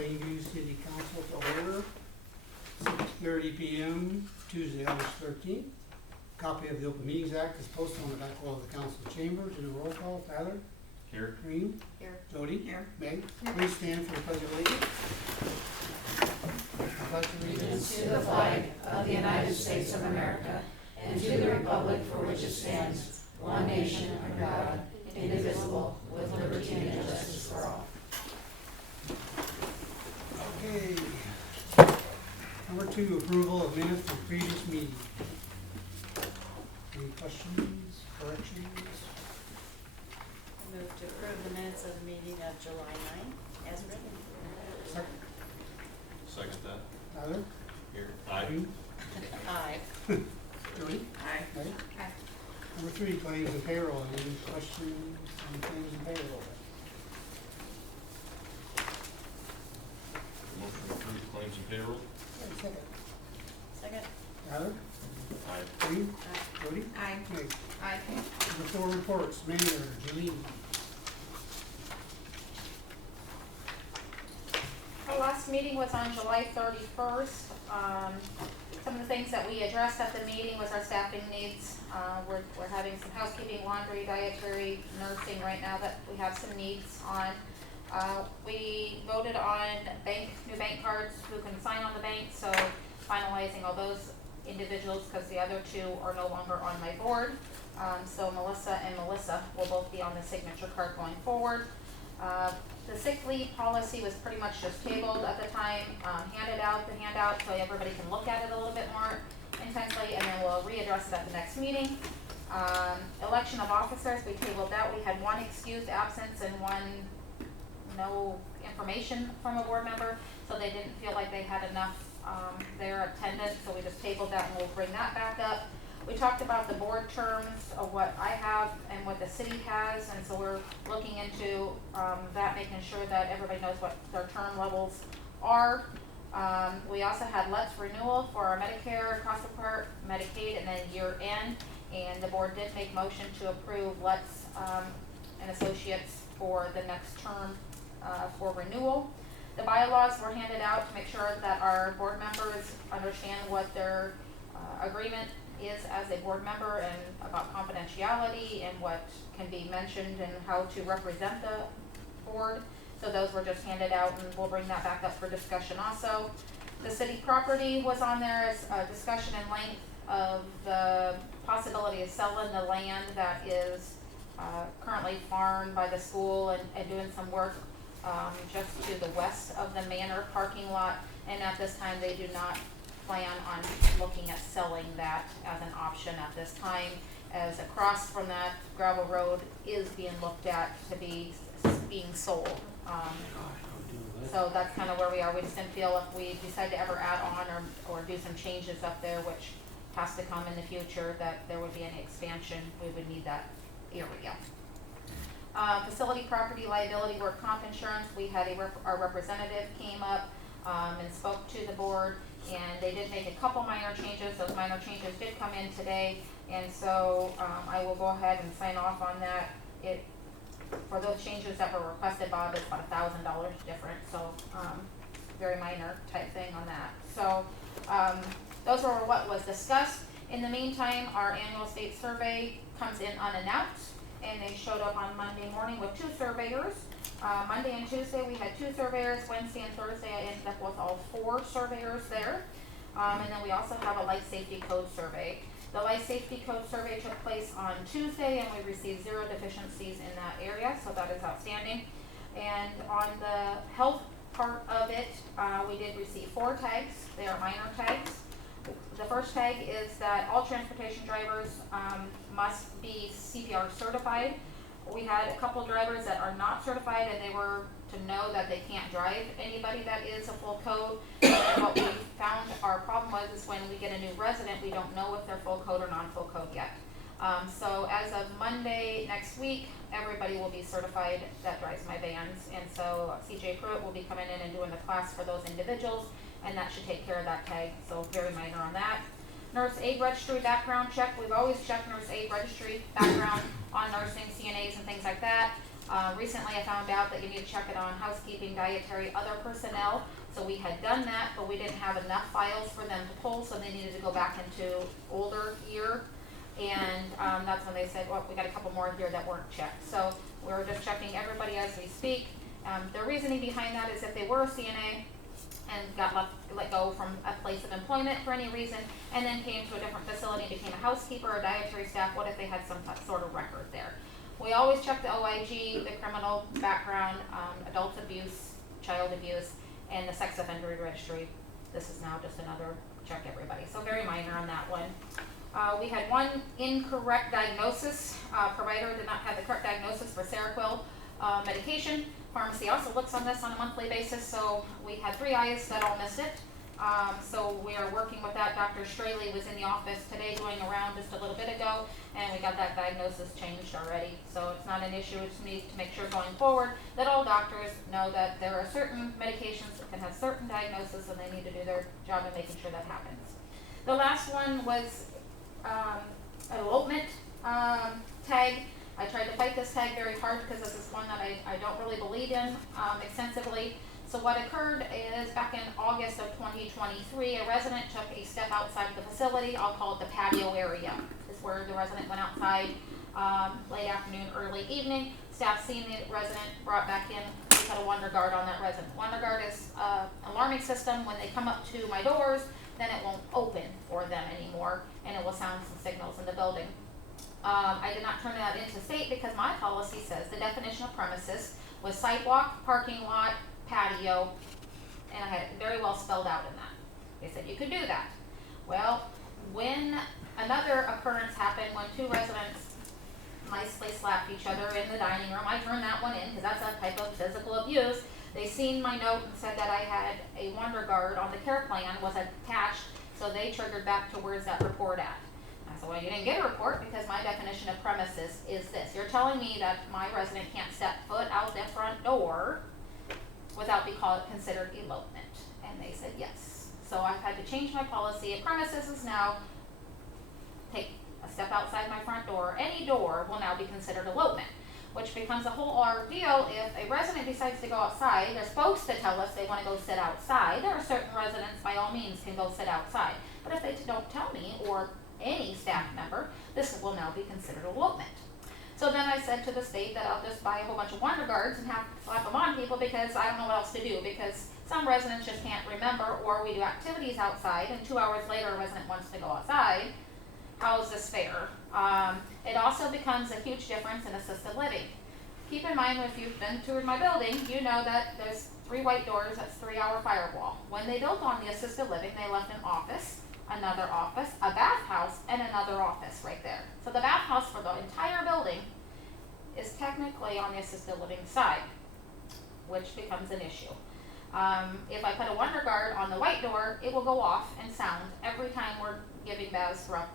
Plainview City Council to order, 6:30 p.m., Tuesday, August 13th. Copy of the Open Meetings Act is posted on the back wall of the council chambers. In a roll call, Tyler? Here. Green? Here. Jody? Here. Meg? Please stand for the pledge of allegiance. I pledge allegiance To the flag of the United States of America and to the republic for which it stands, one nation under God, indivisible, with liberty and justice for all. Okay. Number 2, approval of minutes from previous meeting. Any questions, corrections? Move to approve the minutes of the meeting of July 9 as written. Second, Second that. Tyler? Here. Aye. Green? Aye. Jody? Aye. Meg? Aye. Number 3, claims and payroll. Any questions on claims and payroll? Motion to approve claims and payroll. Second, Second. Tyler? Aye. Green? Aye. Jody? Aye. Meg? Aye. Number 4, reports. Mayor, Jolene. Our last meeting was on July 31st. Some of the things that we addressed at the meeting was our staffing needs. We're having some housekeeping, laundry, dietary, nursing right now that we have some needs on. We voted on new bank cards, who can sign on the bank, so finalizing all those individuals because the other 2 are no longer on my board. So Melissa and Melissa will both be on the signature card going forward. The sick leave policy was pretty much just tabled at the time, handed out the handout so everybody can look at it a little bit more intensely, and then we'll readdress it at the next meeting. Election of officers, we tabled that. We had 1 excused absence and 1 no information from a board member, so they didn't feel like they had enough their attendance, so we just tabled that and we'll bring that back up. We talked about the board terms of what I have and what the city has, and so we're looking into that, making sure that everybody knows what their term levels are. We also had Let's renewal for our Medicare, across the part, Medicaid, and then year end, and the board did make motion to approve Let's and Associates for the next term for renewal. The bylaws were handed out to make sure that our board members understand what their agreement is as a board member and about confidentiality and what can be mentioned and how to represent the board. So those were just handed out, and we'll bring that back up for discussion also. The city property was on there as a discussion in length of the possibility of selling the land that is currently farmed by the school and doing some work just to the west of the manor parking lot, and at this time they do not plan on looking at selling that as an option at this time, as across from that gravel road is being looked at to be being sold. So that's kind of where we are. We just didn't feel if we decide to ever add on or do some changes up there, which has to come in the future, that there would be any expansion, we would need that area. Facility property liability work comp insurance, we had our representative came up and spoke to the board, and they did make a couple minor changes. Those minor changes did come in today, and so I will go ahead and sign off on that. For those changes that were requested, Bob, it's about $1,000 different, so very minor type thing on that. So those were what was discussed. In the meantime, our annual state survey comes in unannounced, and they showed up on Monday morning with 2 surveyors. Monday and Tuesday we had 2 surveyors. Wednesday and Thursday I ended up with all 4 surveyors there. And then we also have a life safety code survey. The life safety code survey took place on Tuesday, and we received 0 deficiencies in that area, so that is outstanding. And on the health part of it, we did receive 4 tags. They are minor tags. The first tag is that all transportation drivers must be CPR certified. We had a couple drivers that are not certified, and they were to know that they can't drive anybody that is a full code. And what we found our problem was is when we get a new resident, we don't know if they're full code or non-full code yet. So as of Monday next week, everybody will be certified that drives my vans, and so CJ Pruitt will be coming in and doing the class for those individuals, and that should take care of that tag, so very minor on that. Nurse aid registry background check. We've always checked nurse aid registry background on nursing, CNAs, and things like that. Recently I found out that you need to check it on housekeeping, dietary, other personnel. So we had done that, but we didn't have enough files for them to pull, so they needed to go back into older year. And that's when they said, well, we got a couple more here that weren't checked. So we're just checking everybody as we speak. The reasoning behind that is if they were a CNA and got let go from a place of employment for any reason, and then came to a different facility, became a housekeeper or dietary staff, what if they had some sort of record there? We always check the OIG, the criminal background, adult abuse, child abuse, and the sex offender registry. This is now just another check everybody. So very minor on that one. We had one incorrect diagnosis. Provider did not have the correct diagnosis for Seroquel medication. Pharmacy also looks on this on a monthly basis, so we had 3 eyes that all missed it. So we are working with that. Dr. Straley was in the office today going around just a little bit ago, and we got that diagnosis changed already. So it's not an issue. We just need to make sure going forward that all doctors know that there are certain medications that can have certain diagnoses, and they need to do their job in making sure that happens. The last one was an elopement tag. I tried to fight this tag very hard because this is one that I don't really believe in extensively. So what occurred is back in August of 2023, a resident took a step outside the facility. I'll call it the patio area. This is where the resident went outside late afternoon, early evening. Staff seen the resident, brought back in. We put a Wonder Guard on that resident. Wonder Guard is an alarming system. When they come up to my doors, then it won't open for them anymore, and it will sound some signals in the building. I did not turn that into state because my policy says the definition of premises was sidewalk, parking lot, patio, and I had it very well spelled out in that. They said you could do that. Well, when another occurrence happened when 2 residents nicely slapped each other in the dining room, I turned that one in because that's a type of physical abuse. They seen my note and said that I had a Wonder Guard on the care plan was attached, so they triggered back to where's that report at. I said, well, you didn't get a report because my definition of premises is this. You're telling me that my resident can't step foot out the front door without being considered elopement. And they said yes. So I've had to change my policy. A premises is now take a step outside my front door. Any door will now be considered elopement, which becomes a whole ordeal if a resident decides to go outside. They're supposed to tell us they want to go sit outside. There are certain residents, by all means, can go sit outside. But if they don't tell me, or any staff member, this will now be considered elopement. So then I said to the state that I'll just buy a whole bunch of Wonder Guards and have to slap them on people because I don't know what else to do, because some residents just can't remember, or we do activities outside and 2 hours later a resident wants to go outside. How is this fair? It also becomes a huge difference in assisted living. Keep in mind, if you've been to my building, you know that there's 3 white doors, that's 3-hour firewall. When they built on the assisted living, they left an office, another office, a bathhouse, and another office right there. So the bathhouse for the entire building is technically on the assisted living side, which becomes an issue. If I put a Wonder Guard on the white door, it will go off and sound every time we're giving baths throughout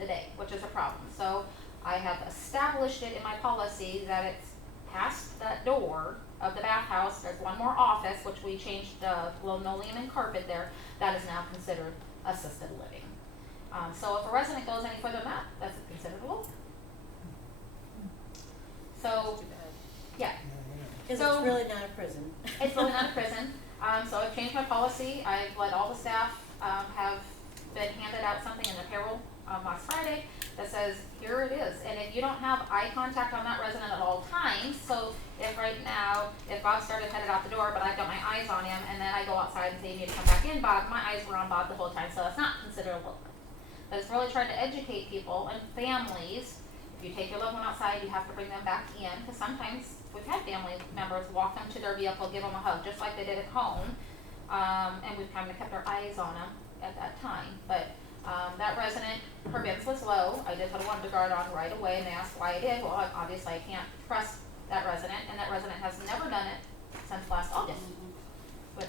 the day, which is a problem. So I have established it in my policy that it's past that door of the bathhouse. There's one more office, which we changed the linoleum and carpet there. That is now considered assisted living. So if a resident goes any further than that, that's considered elopement. So, yeah. Because So- it's really not a prison. It's really not a prison. So I've changed my policy. I've let all the staff have been handed out something in the payroll last Friday that says, here it is. And if you don't have eye contact on that resident at all times, so if right now, if Bob started headed out the door, but I've got my eyes on him, and then I go outside and say, you need to come back in, Bob, my eyes were on Bob the whole time, so that's not considered elopement. But it's really trying to educate people and families. If you take your loved one outside, you have to bring them back in, because sometimes we've had family members walk them to their vehicle, give them a hug, just like they did at home, and we've kind of kept our eyes on them at that time. But that resident, her BIMS was low. I did put a Wonder Guard on right away, and they asked why I did. Well, obviously I can't trust that resident, and that resident has never done it since last August. But,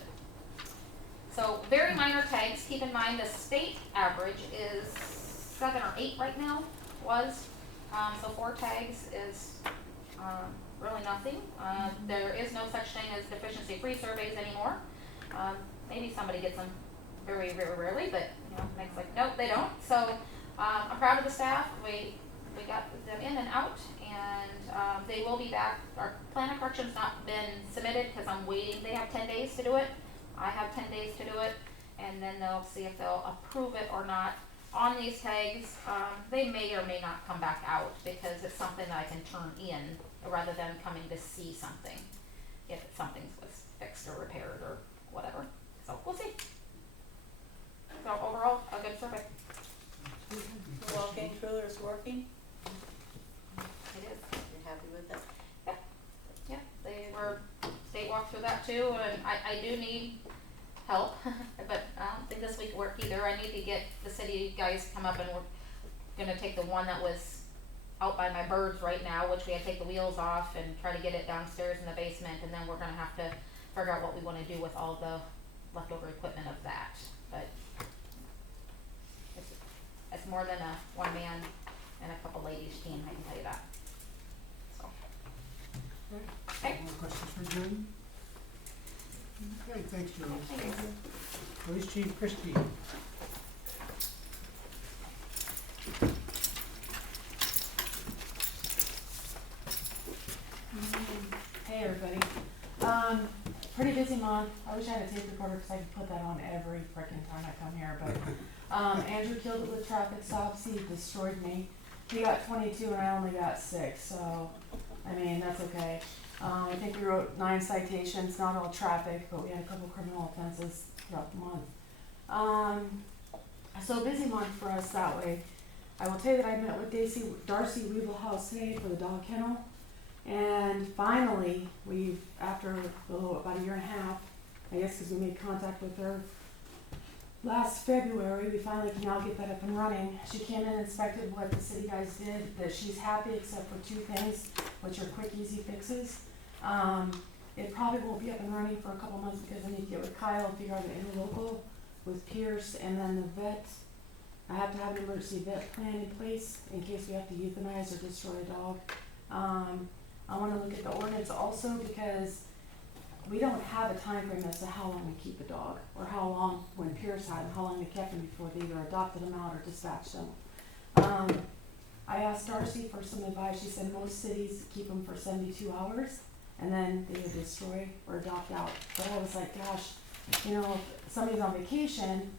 so very minor tags. Keep in mind the state average is 7 or 8 right now, was. So 4 tags is really nothing. There is no such thing as deficiency-free surveys anymore. Maybe somebody gets them very, very rarely, but makes like, nope, they don't. So I'm proud of the staff. We we got them in and out, and, they will be back. Our plan of correction's not been submitted, cause I'm waiting, they have 10 days to do it. I have 10 days to do it, and then they'll see if they'll approve it or not. On these tags, they may or may not come back out, because it's something that I can turn in, rather than coming to see something, if something was fixed or repaired or whatever. So, we'll see. So overall, a good survey. The walk-in trailer is working, It is. you're happy with it? Yeah, they were, state walked through that too, and I do need help, but I don't think this week work either. I need to get the city guys to come up, and we're gonna take the one that was out by my birds right now, which we had to take the wheels off and try to get it downstairs in the basement, and then we're gonna have to figure out what we wanna do with all the leftover equipment of that, but it's more than a one man and a couple ladies team, I can tell you that. So, okay. More questions for Jen? Okay, thanks, Joe. Thanks. Police Chief Christie. Hey everybody. Pretty busy month. I wish I had a tape recorder because I could put that on every frickin' time I come here, but Andrew killed it with traffic stops. He destroyed me. He got 22 and I only got 6, so I mean that's okay. I think we wrote 9 citations, not all traffic, but we had a couple criminal offenses throughout the month. So busy month for us that way. I will tell you that I met with Darcy Weevil House today for the dog kennel. And finally, after about a year and a half, I guess because we made contact with her last February, we finally can now get that up and running. She came in and inspected what the city guys did, that she's happy except for 2 things, which are quick, easy fixes. It probably won't be up and running for a couple months because I need to get with Kyle, figure out an interlocal with Pierce, and then the vet. I have to have an emergency vet plan in place in case we have to euthanize or destroy a dog. I want to look at the ordinance also because we don't have a time frame as to how long we keep a dog, or how long, when Pierce had him, how long they kept him before they either adopted him out or dispatched him. I asked Darcy for some advice. She said most cities keep them for 72 hours and then they would destroy or adopt out. But I was like, gosh, you know, if somebody's on vacation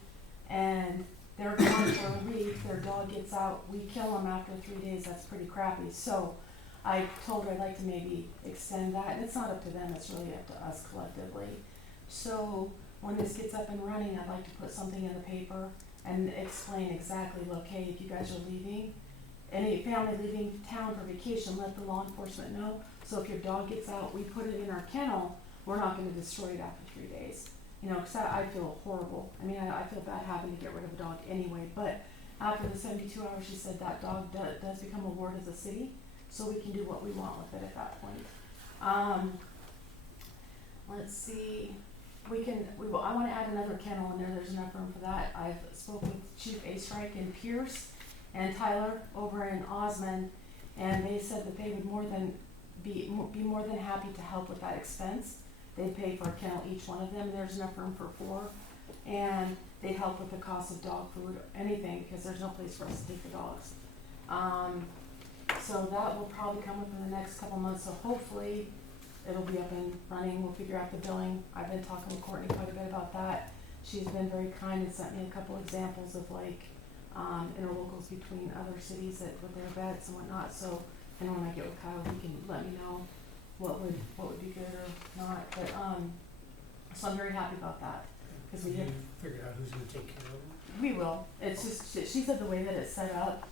and they're gone for a week, their dog gets out, we kill them after 3 days, that's pretty crappy. So I told her I'd like to maybe extend that, and it's not up to them, it's really up to us collectively. So when this gets up and running, I'd like to put something in the paper and explain exactly, look, hey, if you guys are leaving, any family leaving town for vacation, let the law enforcement know. So if your dog gets out, we put it in our kennel, we're not gonna destroy it after 3 days. You know, cause I feel horrible. I mean, I feel bad having to get rid of a dog anyway, but after the 72 hours, she said that dog does become a ward of the city. So we can do what we want with it at that point. Let's see, I wanna add another kennel in there, there's enough room for that. I've spoken with Chief A. Strike in Pierce and Tyler over in Osmond, and they said that they would be more than happy to help with that expense. They'd pay for a kennel, each one of them, and there's enough room for 4. And they'd help with the cost of dog food, anything, because there's no place for us to take the dogs. So that will probably come within the next couple months, so hopefully it'll be up and running, we'll figure out the billing. I've been talking with Courtney quite a bit about that. She's been very kind and sent me a couple examples of like, interlocals between other cities that with their vets and whatnot, so, and when I get with Kyle, he can let me know what would be good or not, but, so I'm very happy about that, cause we You did. figured out who's gonna take care of it? We will. It's just, she said the way that it's set up,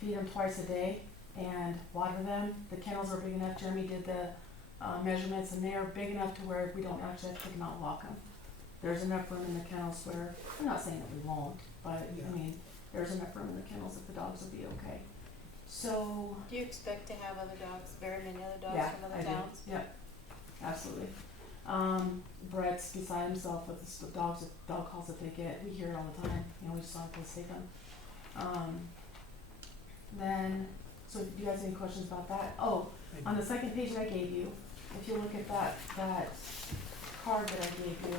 feed them twice a day and water them. The kennels are big enough. Jeremy did the measurements and they are big enough to where we don't actually have to take them out and walk them. There's enough room in the kennels where, I'm not saying that we won't, but Yeah. I mean, there's enough room in the kennels that the dogs will be okay. So, Do you expect to have other dogs, very many other dogs yeah, from I other do. towns? Yep, absolutely. Brett's beside himself with the dog calls that they get. We hear it all the time. You know, we just don't have to take them. Then, so do you guys have any questions about that? Oh, on the second page that I gave you, if you look at that card that I gave you,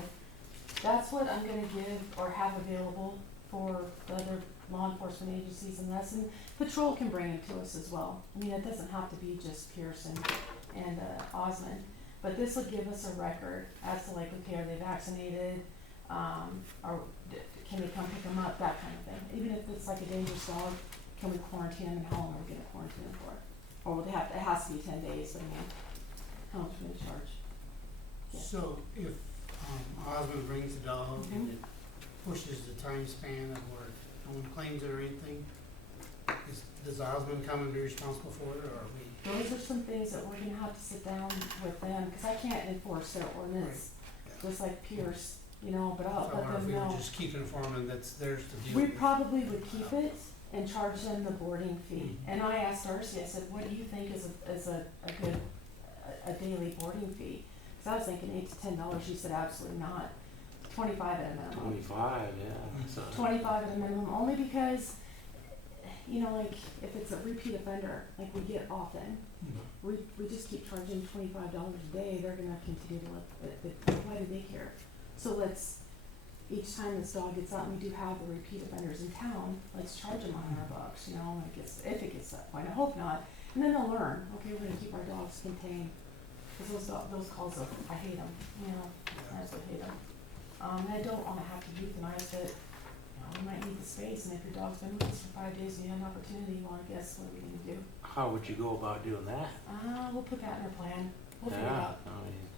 that's what I'm gonna give or have available for the other law enforcement agencies and this, and patrol can bring them to us as well. I mean, it doesn't have to be just Pearson and Osmond, but this would give us a record as to like, okay, are they vaccinated? Or can they come pick them up? That kind of thing. Even if it's like a dangerous dog, can we quarantine them, and how long are we gonna quarantine them for? Or would it has to be 10 days, but I mean, how much are we gonna charge? Yeah. So if Osmond brings the dog and Mhm. it pushes the time span of where no one claims it or anything, does Osmond come and be responsible for it, or are we? Those are some things that we're gonna have to sit down with them, cause I can't enforce their ordinance, Yeah. just like Pierce, you know, but I'll So let or if them we know. would just keep informing that's theirs to deal We with. probably would keep it and charge them the boarding fee. Mhm. And I asked Darcy, I said, what do you think is a good, a daily boarding fee? Cause I was thinking $8 to $10, she said absolutely not, 25 at a minimum. 25, yeah. So 25 at a minimum, only because, you know, like, if it's a repeat offender, like we get often, Mhm. we just keep charging $25 a day, they're gonna continue to why do they care? So each time this dog gets out, and we do have the repeat offenders in town, let's charge them $100, you know, if it gets to that point, I hope not. And then they'll learn, okay, we're gonna keep our dogs contained, cause those calls, I hate them, you know, I absolutely hate them. And I don't wanna have to euthanize it, you know, we might need the space, and if your dog's been with us for 5 days and you have an opportunity, well, I guess, what are we gonna do? how would you go about doing that? We'll put that in our plan, we'll figure it Yeah, out.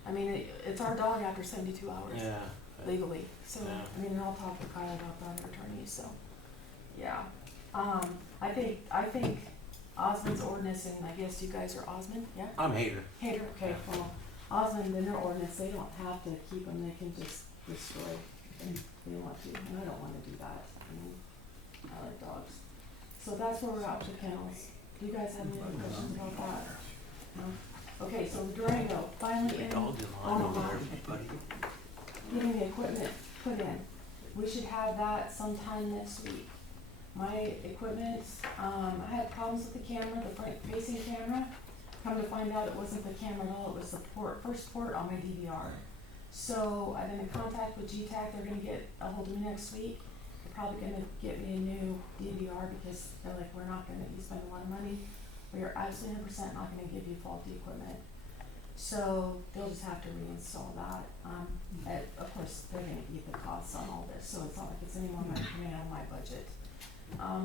I mean, it's our dog after 72 hours. yeah. Legally, so, Yeah. I mean, and I'll talk to Kyle about that, our attorney, so, yeah. I think Osmond's ordinance, and I guess you guys are Osmond, yeah? I'm hater. Hater, okay, well, Osmond in their ordinance, they don't have to keep them, they can just destroy if they want to, and I don't wanna do that, I mean, I like dogs. So that's where we're at with the kennels. Do you guys have any other questions about that? No? Okay, so Durango, finally in, Dogs in oh, line no, over no. there, buddy. Getting the equipment put in. We should have that sometime next week. My equipment, I had problems with the camera, the front facing camera. Come to find out it wasn't the camera at all, it was the first port on my DVR. So I've been in contact with GTAC, they're gonna get a hold of me next week. They're probably gonna get me a new DVR because they're like, you spend a lot of money. We are absolutely 100% not gonna give you faulty equipment. So they'll just have to reinstall that. Of course, they're gonna eat the costs on all this, so it's not like it's any more money coming out of my budget.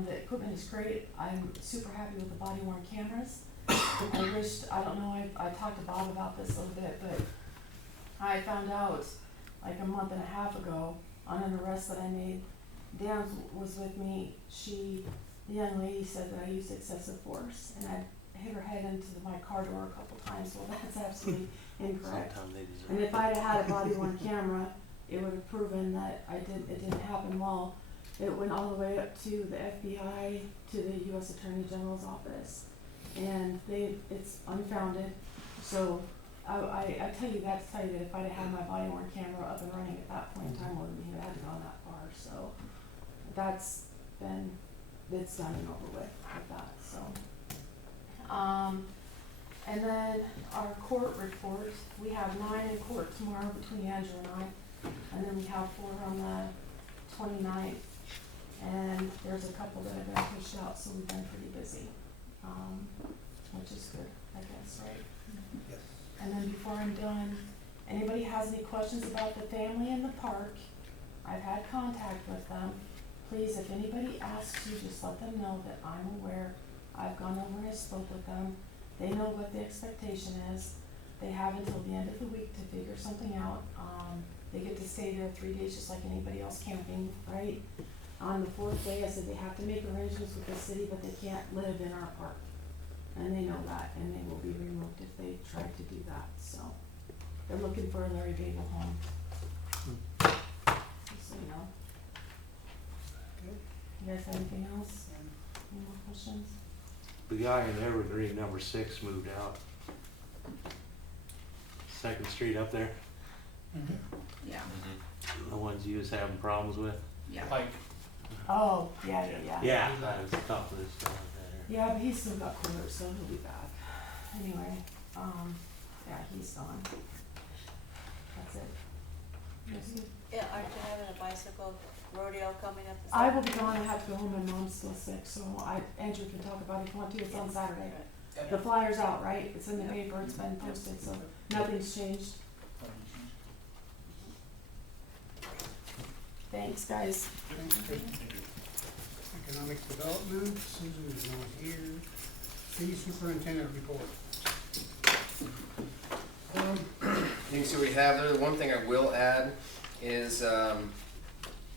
The equipment is great. I'm super happy with the body worn cameras. I don't know, I talked to Bob about this a little bit, but I found out like a month and a half ago on an arrest that I made. Dan was with me. The young lady said that I used excessive force, and I hit her head into my car door a couple times. Well, that's absolutely incorrect. Sometimes they deserve And it. if I'd had a body worn camera, it would have proven that it didn't happen. Well, it went all the way up to the FBI, to the US Attorney General's office, and it's unfounded. So I tell you that to tell you that if I'd have had my body worn camera up and running at that point in time, I wouldn't even had to gone that far. So it's done and over with that. So. And then our court report, we have 9 in court tomorrow between Andrew and I, and then we have 4 on the 29th, and there's a couple that have been pushed out, so we've been pretty busy, which is good, I guess, right? Yes. And then before I'm done, anybody has any questions about the family in the park, I've had contact with them. Please, if anybody asks you, just let them know that I'm aware. I've gone over and I spoke with them. They know what the expectation is. They have until the end of the week to figure something out. They get to stay there 3 days just like anybody else camping, right? On the 4th day, I said they have to make arrangements with the city, but they can't live in our park. And they know that, and they will be removed if they try to do that, so. They're looking for a Larry Babel home. Just so you know. Okay. You guys have anything else? Any more questions? The guy in Evergreen, number 6, moved out. 2nd Street up there, Yeah, the ones you was having problems with. yeah. Pike. Oh, yeah. Yeah, that was tough this down there. Yeah, but he's still got cooler, so he'll be back. Anyway, yeah, he's gone. That's it. Yes, you- Yeah, aren't you having a bicycle rodeo coming up? I will be gone, I have to go home, my mom's still sick, so Andrew can talk about it if you want to, it's on Saturday. The flyer's out, right? It's in the paper, it's been posted, so nothing's changed. Thanks, guys. Economic Development, Susan is not here. City Superintendent report. Things that we have there, the one thing I will add is,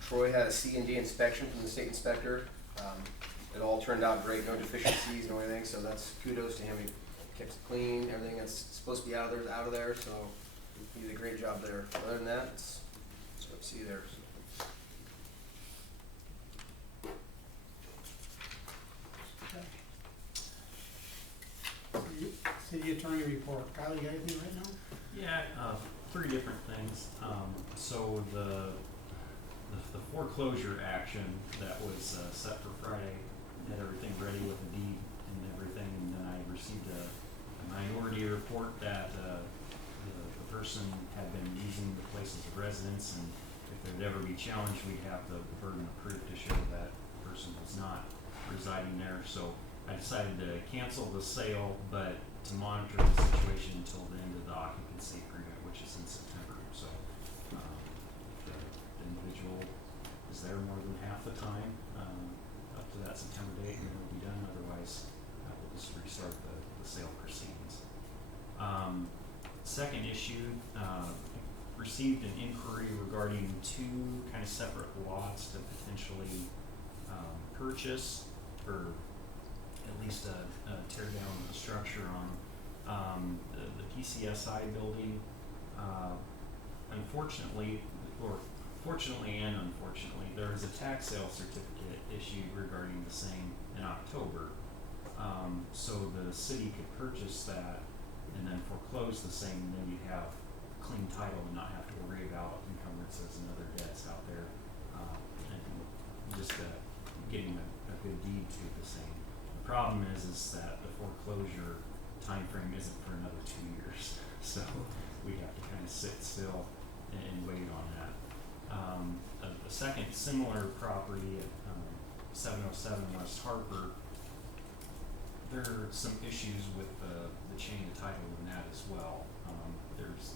Troy had a C&D inspection from the state inspector. It all turned out great, no deficiencies, no anything, so that's kudos to him. He kept it clean, everything that's supposed to be out of there is out of there, so he did a great job there. Other than that, it's up to you there. City Attorney report. Kyle, you got anything right now? Yeah, three different things. So the foreclosure action that was set for Friday, had everything ready with the deed and everything, and then I received a minority report that the person had been using the place as a residence, and if there'd ever be challenged, we'd have the burden of proof to show that the person was not residing there. So I decided to cancel the sale, but to monitor the situation until the end of the occupancy agreement, which is in September. So if the individual is there more than half the time, up to that September date, and then it'll be done. Otherwise, we'll just restart the sale proceedings. Second issue, received an inquiry regarding two kind of separate lots to potentially purchase, or at least tear down the structure on the PCSI building. Unfortunately, or fortunately and unfortunately, there was a tax sale certificate issued regarding the same in October. So the city could purchase that and then foreclose the same, and then you'd have clean title and not have to worry about encumbrances and other debts out there, and just getting a good deed to the same. The problem is that the foreclosure time frame isn't for another 2 years, so we have to kind of sit still and wait on that. A second similar property at 707 West Harper, there are some issues with the chain of title in that as well. There's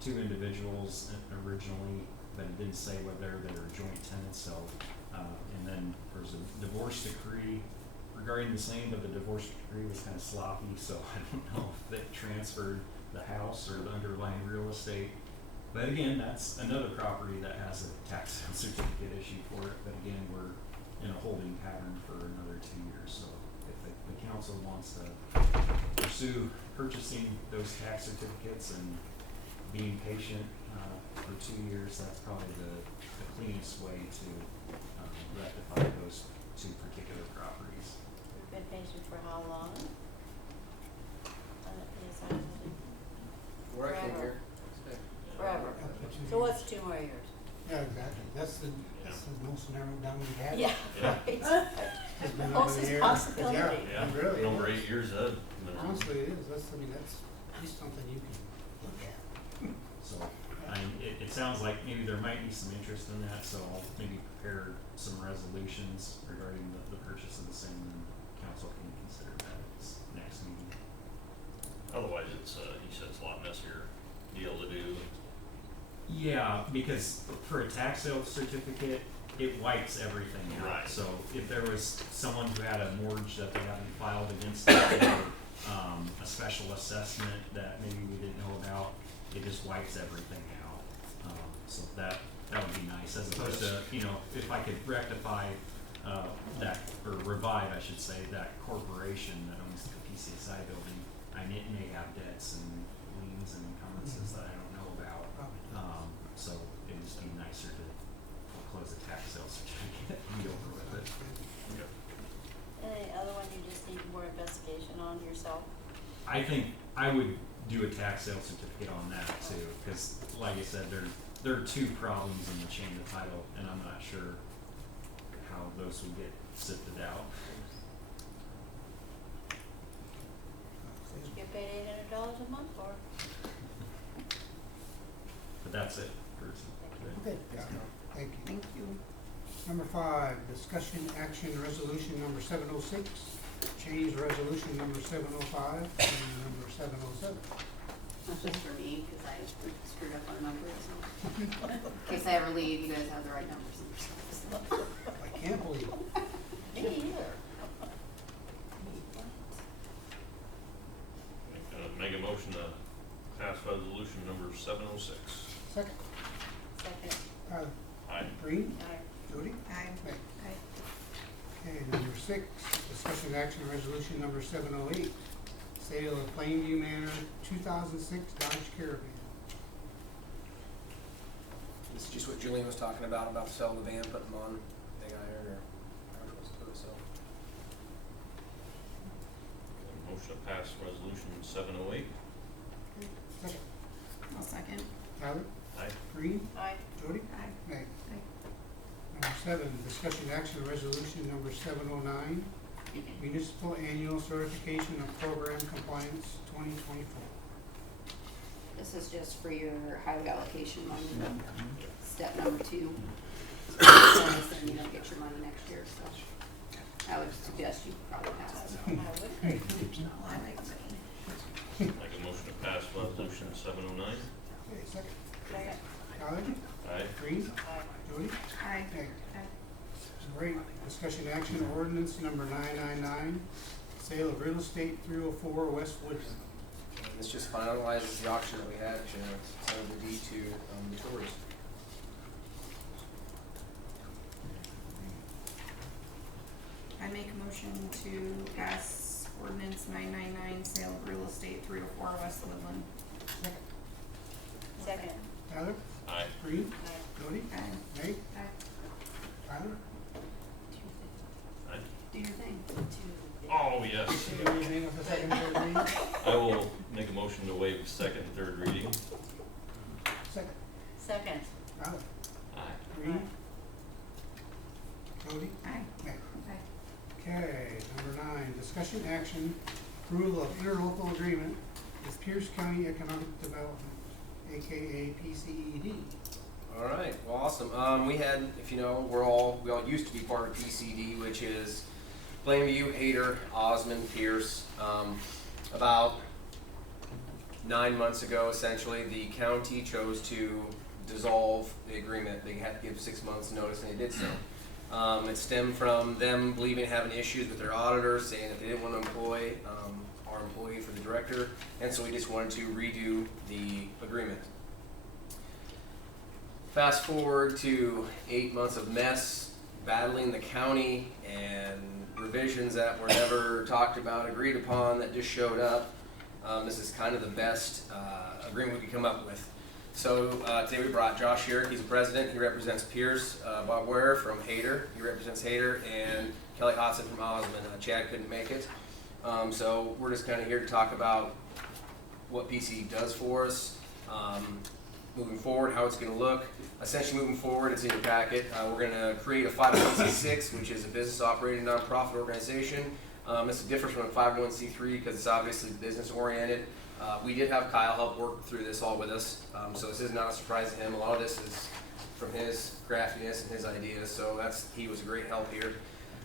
two individuals originally, but it didn't say whether they were joint tenants, so, and then there's a divorce decree regarding the same, but the divorce decree was kind of sloppy, so I don't know if they transferred the house or the underlying real estate. But again, that's another property that has a tax sale certificate issued for it, but again, we're in a holding pattern for another 2 years, so if the council wants to pursue purchasing those tax certificates and being patient for 2 years, that's probably the cleanest way to rectify those two particular properties. We've been patient for how long? Where I came here. Forever. Up to 2 So years. what's 2 more years? Yeah, exactly. That's the most narrowed down we've had. Yeah, Yeah. right. It's been Closest over the years. possibility. Yeah, it really Over is. 8 years, Honestly, it is. That's at least something you can look at. So, it sounds like maybe there might be some interest in that, so I'll maybe prepare some resolutions regarding the purchase of the same, and council can consider that at this next meeting. Otherwise, it's, he said it's a lot messier deal to do. Yeah, because for a tax sale certificate, it wipes everything out. Right. So if there was someone who had a mortgage that they haven't filed against it, or a special assessment that maybe we didn't know about, it just wipes everything out. So that would be nice, as opposed to, if I could rectify that, or revive, I should say, that corporation that owns the PCSI building. I may have debts and liens and encumbrances that I don't know about. So it'd just be nicer to foreclose a tax sale certificate and be over with it. Any other one you just need more investigation on yourself? I think I would do a tax sale certificate on that too, because like I said, there are two problems in the chain of title, and I'm not sure how those would get sifted out. Did you get paid $800 a month for? But that's it for today. Okay. Thank you. Thank you. Number 5, discussion action resolution number 706, change resolution number 705 and number 707. That's just for me, because I screwed up on numbers. In case I ever leave, you guys have the right numbers. I can't believe it. Me either. Make a motion to pass resolution number 706. Second, Second. Tyler. Aye. Green. Aye. Jody. Aye. Meg. Aye. Okay, number 6, discussion action resolution number 708, sale of Plainview Manor 2006 Dodge Caravan. This is just what Julian was talking about the sale of the van, putting them on big iron or however it was to put it, so. Motion to pass resolution 708. Second, I'll second. Tyler. Aye. Green. Aye. Jody. Aye. Meg. Aye. Number 7, discussion action resolution number 709, municipal annual certification of program compliance 2024. This is just for your highway allocation money, step number 2. Then you don't get your money next year, so I would suggest you probably pass it. I would. Well, I like mine. Make a motion to pass resolution 709. Okay, second, Second. Tyler. Aye. Green. Aye. Jody. Aye. Meg. Aye. Great. Discussion action ordinance number 999, sale of real estate 304 West Woodland. And this just finalizes the auction that we had to send the deed to the tourists. I make a motion to pass ordinance 999, sale of real estate 304 West Woodland. Second. Tyler. Aye. Green. Aye. Jody. Aye. Meg. Aye. Tyler. Aye. Do your thing. Oh, yes. Anything with the second, third reading? I will make a motion to waive second and third reading. Second, Second. Tyler. Aye. Green. Jody. Aye. Meg. Aye. Okay, number 9, discussion action, approval of interlocal agreement with Pierce County Economic Development, AKA PCED. All right, well, awesome. We had, if you know, we all used to be part of PCD, which is Plainview, Hayter, Osmond, Pierce. About 9 months ago, essentially, the county chose to dissolve the agreement. They had to give 6 months notice, and they did so. It stemmed from them believing having issues with their auditors, saying that they didn't want to employ our employee for the director, and so we just wanted to redo the agreement. Fast forward to 8 months of mess, battling the county, and revisions that were never talked about, agreed upon, that just showed up. This is kind of the best agreement we could come up with. So today we brought Josh here. He's the president. He represents Pierce. Bob Ware from Hayter. He represents Hayter. And Kelly Hodson from Osmond. Chad couldn't make it. So we're just kind of here to talk about what PC does for us, moving forward, how it's going to look. Essentially moving forward, it's in your packet. We're going to create a 501c6, which is a business operated nonprofit organization. It's a difference from a 501c3 because it's obviously business oriented. We did have Kyle help work through this all with us, so this is not a surprise to him. A lot of this is from his craftiness and his ideas, so he was a great help here.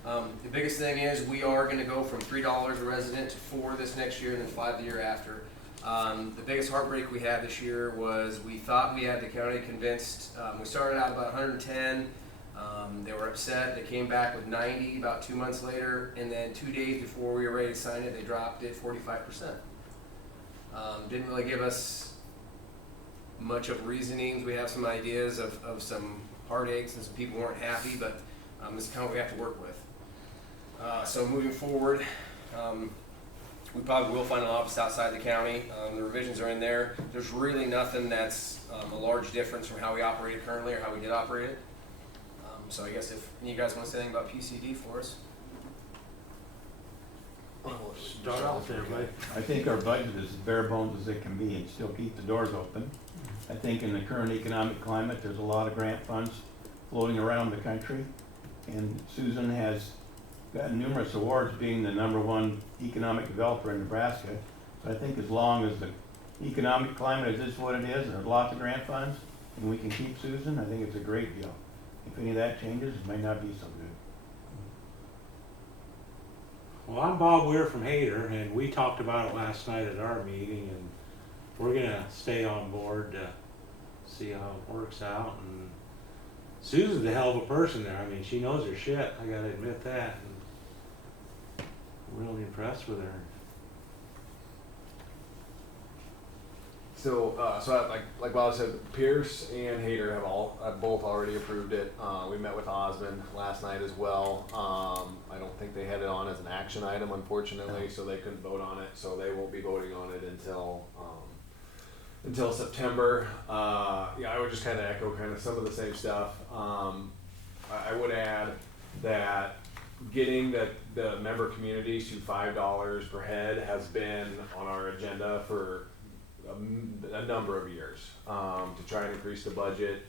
The biggest thing is we are going to go from $3 a resident to $4 this next year and then $5 the year after. The biggest heartbreak we had this year was we thought we had the county convinced. We started out about 110. They were upset. They came back with 90 about 2 months later, and then 2 days before we were ready to sign it, they dropped it 45%. Didn't really give us much of reasonings. We have some ideas of some heartaches and some people weren't happy, but this is kind of what we have to work with. So moving forward, we probably will find an office outside the county. The revisions are in there. There's really nothing that's a large difference from how we operate it currently or how we did operate it. So I guess if any of you guys want to say anything about PCD for us. Start out there, buddy. I think our budget is as bare bones as it can be and still keep the doors open. I think in the current economic climate, there's a lot of grant funds floating around the country. And Susan has gotten numerous awards being the #1 economic developer in Nebraska. So I think as long as the economic climate is what it is, and there's lots of grant funds, and we can keep Susan, I think it's a great deal. if any of that changes, it may not be so good. Well, I'm Bob Weir from Hayter, and we talked about it last night at our meeting, and we're gonna stay on board to see how it works out. And Susan's a hell of a person there. I mean, she knows her shit. I gotta admit that. And I'm really impressed with her. So, like Bob said, Pierce and Hayter have both already approved it. We met with Osmond last night as well. I don't think they had it on as an action item, unfortunately, so they couldn't vote on it. So they won't be voting on it until September. Yeah, I would just kind of echo kind of some of the same stuff. I would add that getting the member communities to $5 per head has been on our agenda for a number of years, to try and increase the budget,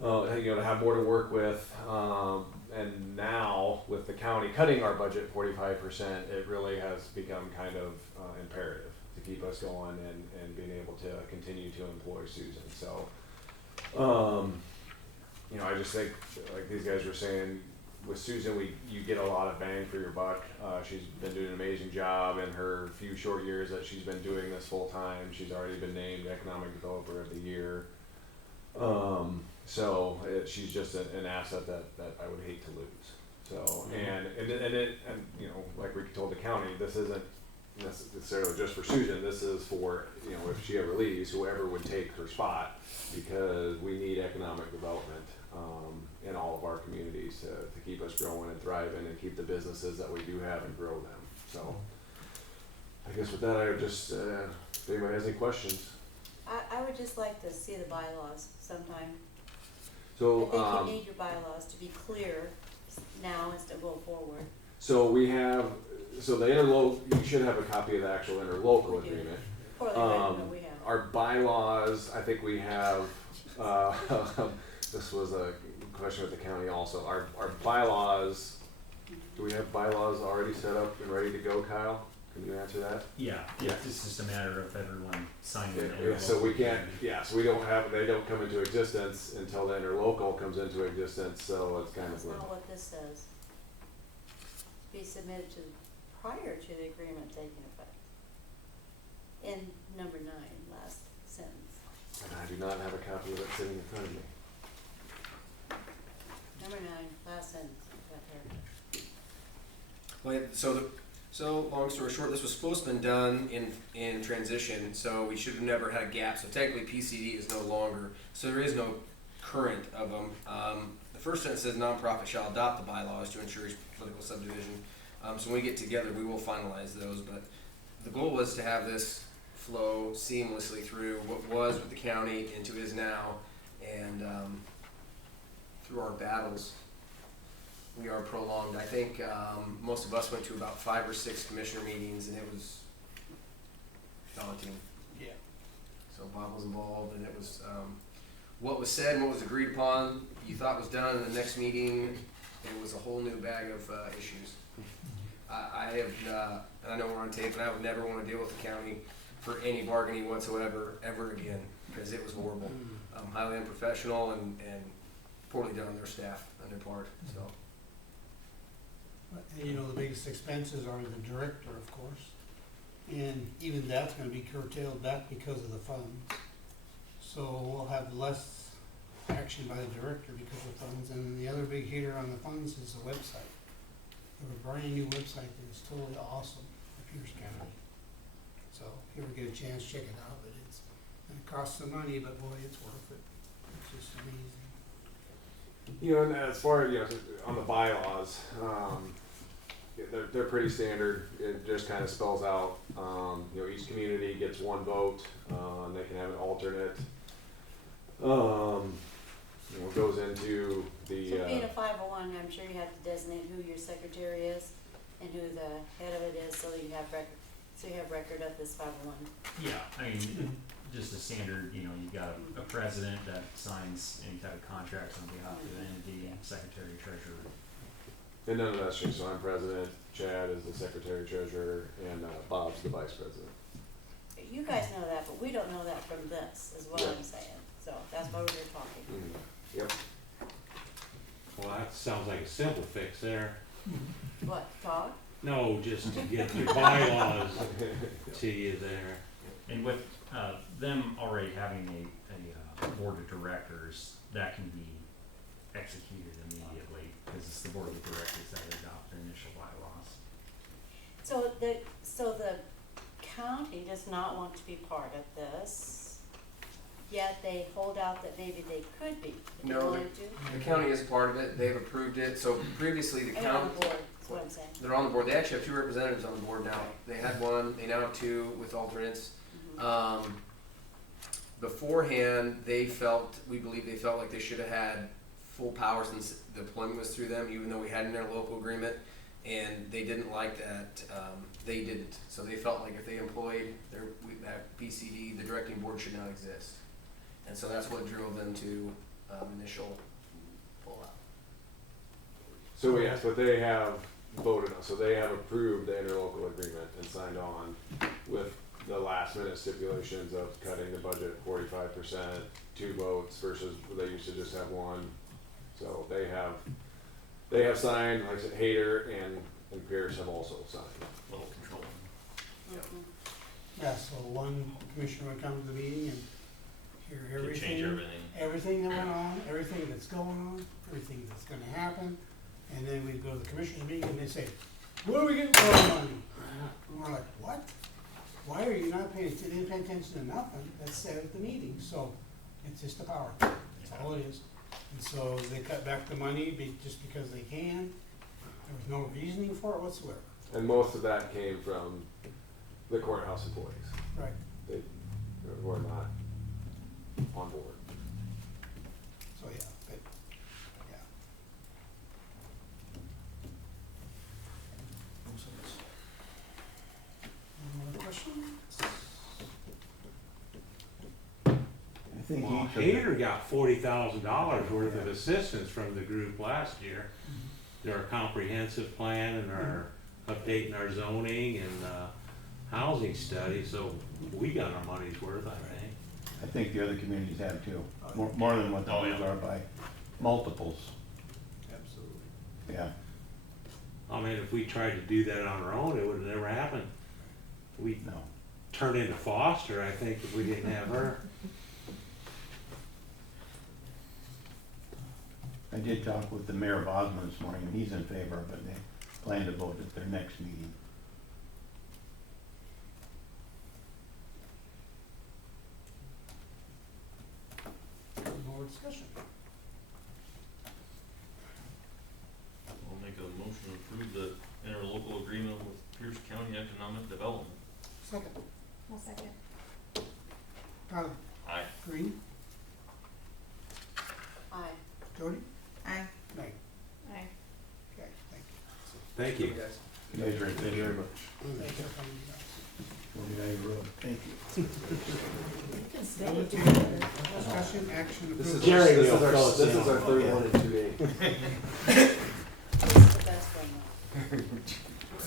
to have more to work with, and now with the county cutting our budget 45%, it really has become kind of imperative to keep us going and being able to continue to employ Susan. So, I just think, like these guys were saying, with Susan, you get a lot of bang for your buck. She's been doing an amazing job in her few short years that she's been doing this full time. She's already been named Economic Developer of the Year. She's just an asset that I would hate to lose. So, and like we told the county, this isn't necessarily just for Susan. This is for, if she ever leaves, whoever would take her spot, because we need economic development in all of our communities to keep us growing and thriving and keep the businesses that we do have and grow them. So I guess with that, I would just, if anybody has any questions. I would just like to see the bylaws sometime. So, I think you need your bylaws to be clear now instead of go forward. so we have, so the you should have a copy of the actual interlocal We do. agreement. For the agreement we have. Our bylaws, I think we have, this was a question with the county also. Our bylaws, do we have bylaws already set up and ready to go, Kyle? Can you answer that? Yeah, it's just a matter of everyone signing it. Yeah, so we can't, so we don't have, they don't come into existence until the interlocal comes into existence, so it's kind That's of. not what this says. Be submitted prior to the agreement taking effect. In number 9, last sentence. And I do not have a copy of it sitting in front of me. Number 9, last sentence, that paragraph. Well, so long story short, this was supposed to have been done in transition, so we should have never had a gap. So technically PCD is no longer, so there is no current of them. The first sentence says nonprofit shall adopt the bylaws to ensure each political subdivision. So when we get together, we will finalize those, but the goal was to have this flow seamlessly through what was with the county into is now, and through our battles, we are prolonged. I think most of us went to about 5 or 6 commissioner meetings, and it was daunting. Yeah. So Bob was involved, and it was what was said and what was agreed upon, you thought was done in the next meeting, it was a whole new bag of issues. I have, and I know we're on tape, and I would never want to deal with the county for any bargaining whatsoever, ever again, because it was horrible. Highly unprofessional and poorly done on their staff, on their part, so. And the biggest expenses are the director, of course. And even that's gonna be curtailed back because of the funds. So we'll have less action by the director because of funds. And then the other big hitter on the funds is the website. We have a brand new website that is totally awesome for Pierce County. So if you ever get a chance, check it out, but it costs some money, but boy, it's worth it. It's just amazing. And as far as, on the bylaws, they're pretty standard. It just kind of spells out, each community gets one vote, and they can have an alternate. Goes into the. So being a 501, I'm sure you have to designate who your secretary is and who the head of it is, so you have record of this 501. Yeah, I mean, just a standard, you've got a president that signs any type of contracts on behalf of the entity, secretary, treasurer. And none of that's changed. So I'm president, Chad is the secretary treasurer, and Bob's the vice president. You guys know that, but we don't know that from this, is what Yeah. I'm saying. So that's why we're here talking. Yep. sounds like a simple fix there. What, dog? No, just to get your bylaws to you there. And with, them already having a board of directors, that can be executed immediately, because it's the board of directors that adopt the initial bylaws. So the county does not want to be part of this, yet they hold out that maybe they could be, if they No, wanted to. The county is a part of it, they've approved it, so previously the They're on county, the board, is what I'm saying. they're on the board, they actually have 2 representatives on the board now. They had 1, they now have 2 with alternates. Beforehand, we believe they felt like they should have had full power since the deployment was through them, even though we had an interlocal agreement, and they didn't like that, they didn't. So they felt like if they employed that PCD, the directing board should not exist. And so that's what drove them to initial pullout. So yes, but they have voted on, so they have approved the interlocal agreement and signed on with the last minute stipulations of cutting the budget 45%, 2 votes versus they used to just have 1. So they have signed, like I said, Hayter and Pierce have also signed. Little control. Yeah, so one commissioner would come to the meeting and hear Could change everything. everything that went on, everything that's going on, everything that's gonna happen. And then we'd go to the commissioners meeting and they'd say, what are we getting for our money? And we're like, what? Why are you not paying, they didn't pay attention to nothing that's said at the meeting, so it's just a power thing, that's all it is. And so they cut back the money just because they can, there was no reasoning for it whatsoever. And most of that came from the courthouse employees. Right. They were not on board. So, yeah, but, yeah. Any other questions? I think Well, each of Hater got $40,000 worth of assistance from the group last year. Their comprehensive plan and our updating our zoning and housing study, so we got our money's worth, I think. the other communities have too, more than what the Oh, others yeah. are by multiples, Absolutely. yeah. I mean, if we tried to do that on our own, it would have never happened. We'd No. turn into Foster, I think, if we didn't have her. I did talk with the mayor of Osmond this morning, and he's in favor of it. They plan to vote at their next meeting. More discussion. I'll make a motion to approve the interlocal agreement with Pierce County Economic Development. Second, One second. Tyler, Aye. Green, Aye. Jody, Aye. Meg. Aye. Okay, thank Thank You you. guys. You guys are in favor of it. you. Thank you for coming, guys. Thank you. You can stay Number if 2, you want. discussion, action, This is, approval. Jerry this will is our, fill us this is in. our third one in 2 days. This is the best one.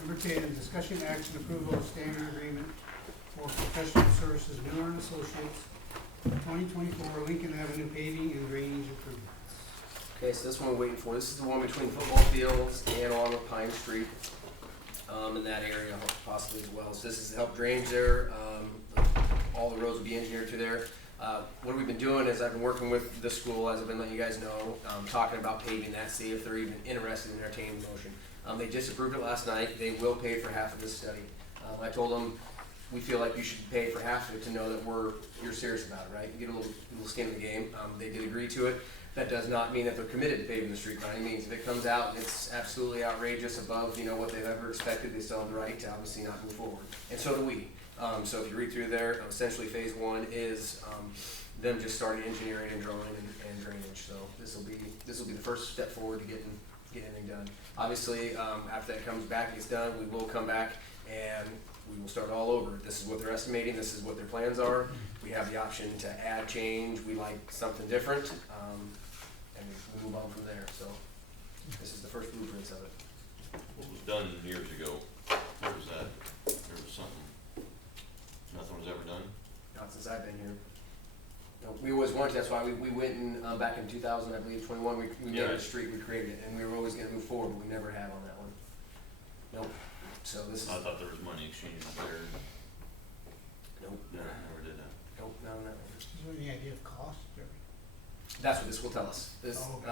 Number 10, discussion, action, approval of standard agreement for professional services, Miller and Associates, 2024 Lincoln Avenue paving and drainage improvements. Okay, so this one we're waiting for. This is the one between football fields and along with Pine Street, in that area possibly as well. So this is to help drainage there. All the roads will be engineered through there. What we've been doing is I've been working with the school, as I've been letting you guys know, talking about paving that, see if they're even interested in entertaining the motion. They just approved it last night. They will pay for half of this study. I told them we feel like you should pay for half of it to know that you're serious about it, right? Get a little skin in the game. They did agree to it. That does not mean that they're committed to paving the street by any means. If it comes out and it's absolutely outrageous above, what they've ever expected, they still have the right to obviously not move forward. And so do we. So if you read through there, essentially phase 1 is them just starting engineering and drawing and drainage. So this will be the first step forward to getting anything done. Obviously, after that comes back, it's done, we will come back and we will start all over. This is what they're estimating, this is what their plans are. We have the option to add, change, we like something different, and we move on from there. So this is the first blueprints of it. What was done years ago, where was that? There was something, nothing was ever done? Not since I've been here. No, we always wanted, that's why we went and, back in 2000, I believe, 21, we made it a street, we created it, and we were always gonna move forward, but we never have on that one. Nope, so this is, I thought there was money exchanged there. nope, No, never did that. nope, not on that one. Is there any idea of cost, Jerry? That's what this will tell us. This, Oh, okay.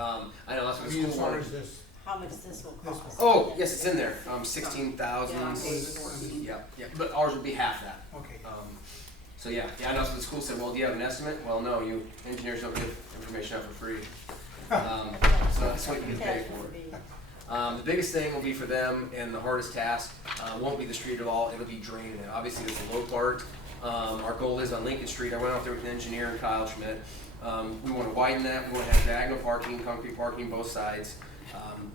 I know that's I what the mean, as school far wanted. as this, How much this will This cost? Oh, yes, it's in there, 16,000. Yeah, on page 14. Yeah, yeah, but ours would be half that. okay, So yeah, I know, so the school said, well, do you have an estimate? Well, no, you engineers don't give information out for free. So that's what you get paid for. The biggest thing will be for them, and the hardest task, won't be the street at all, it'll be draining it. Obviously, it's the low part. Our goal is on Lincoln Street, I went out there with an engineer and Kyle Schmidt. We wanna widen that, we wanna have diagonal parking, concrete parking both sides.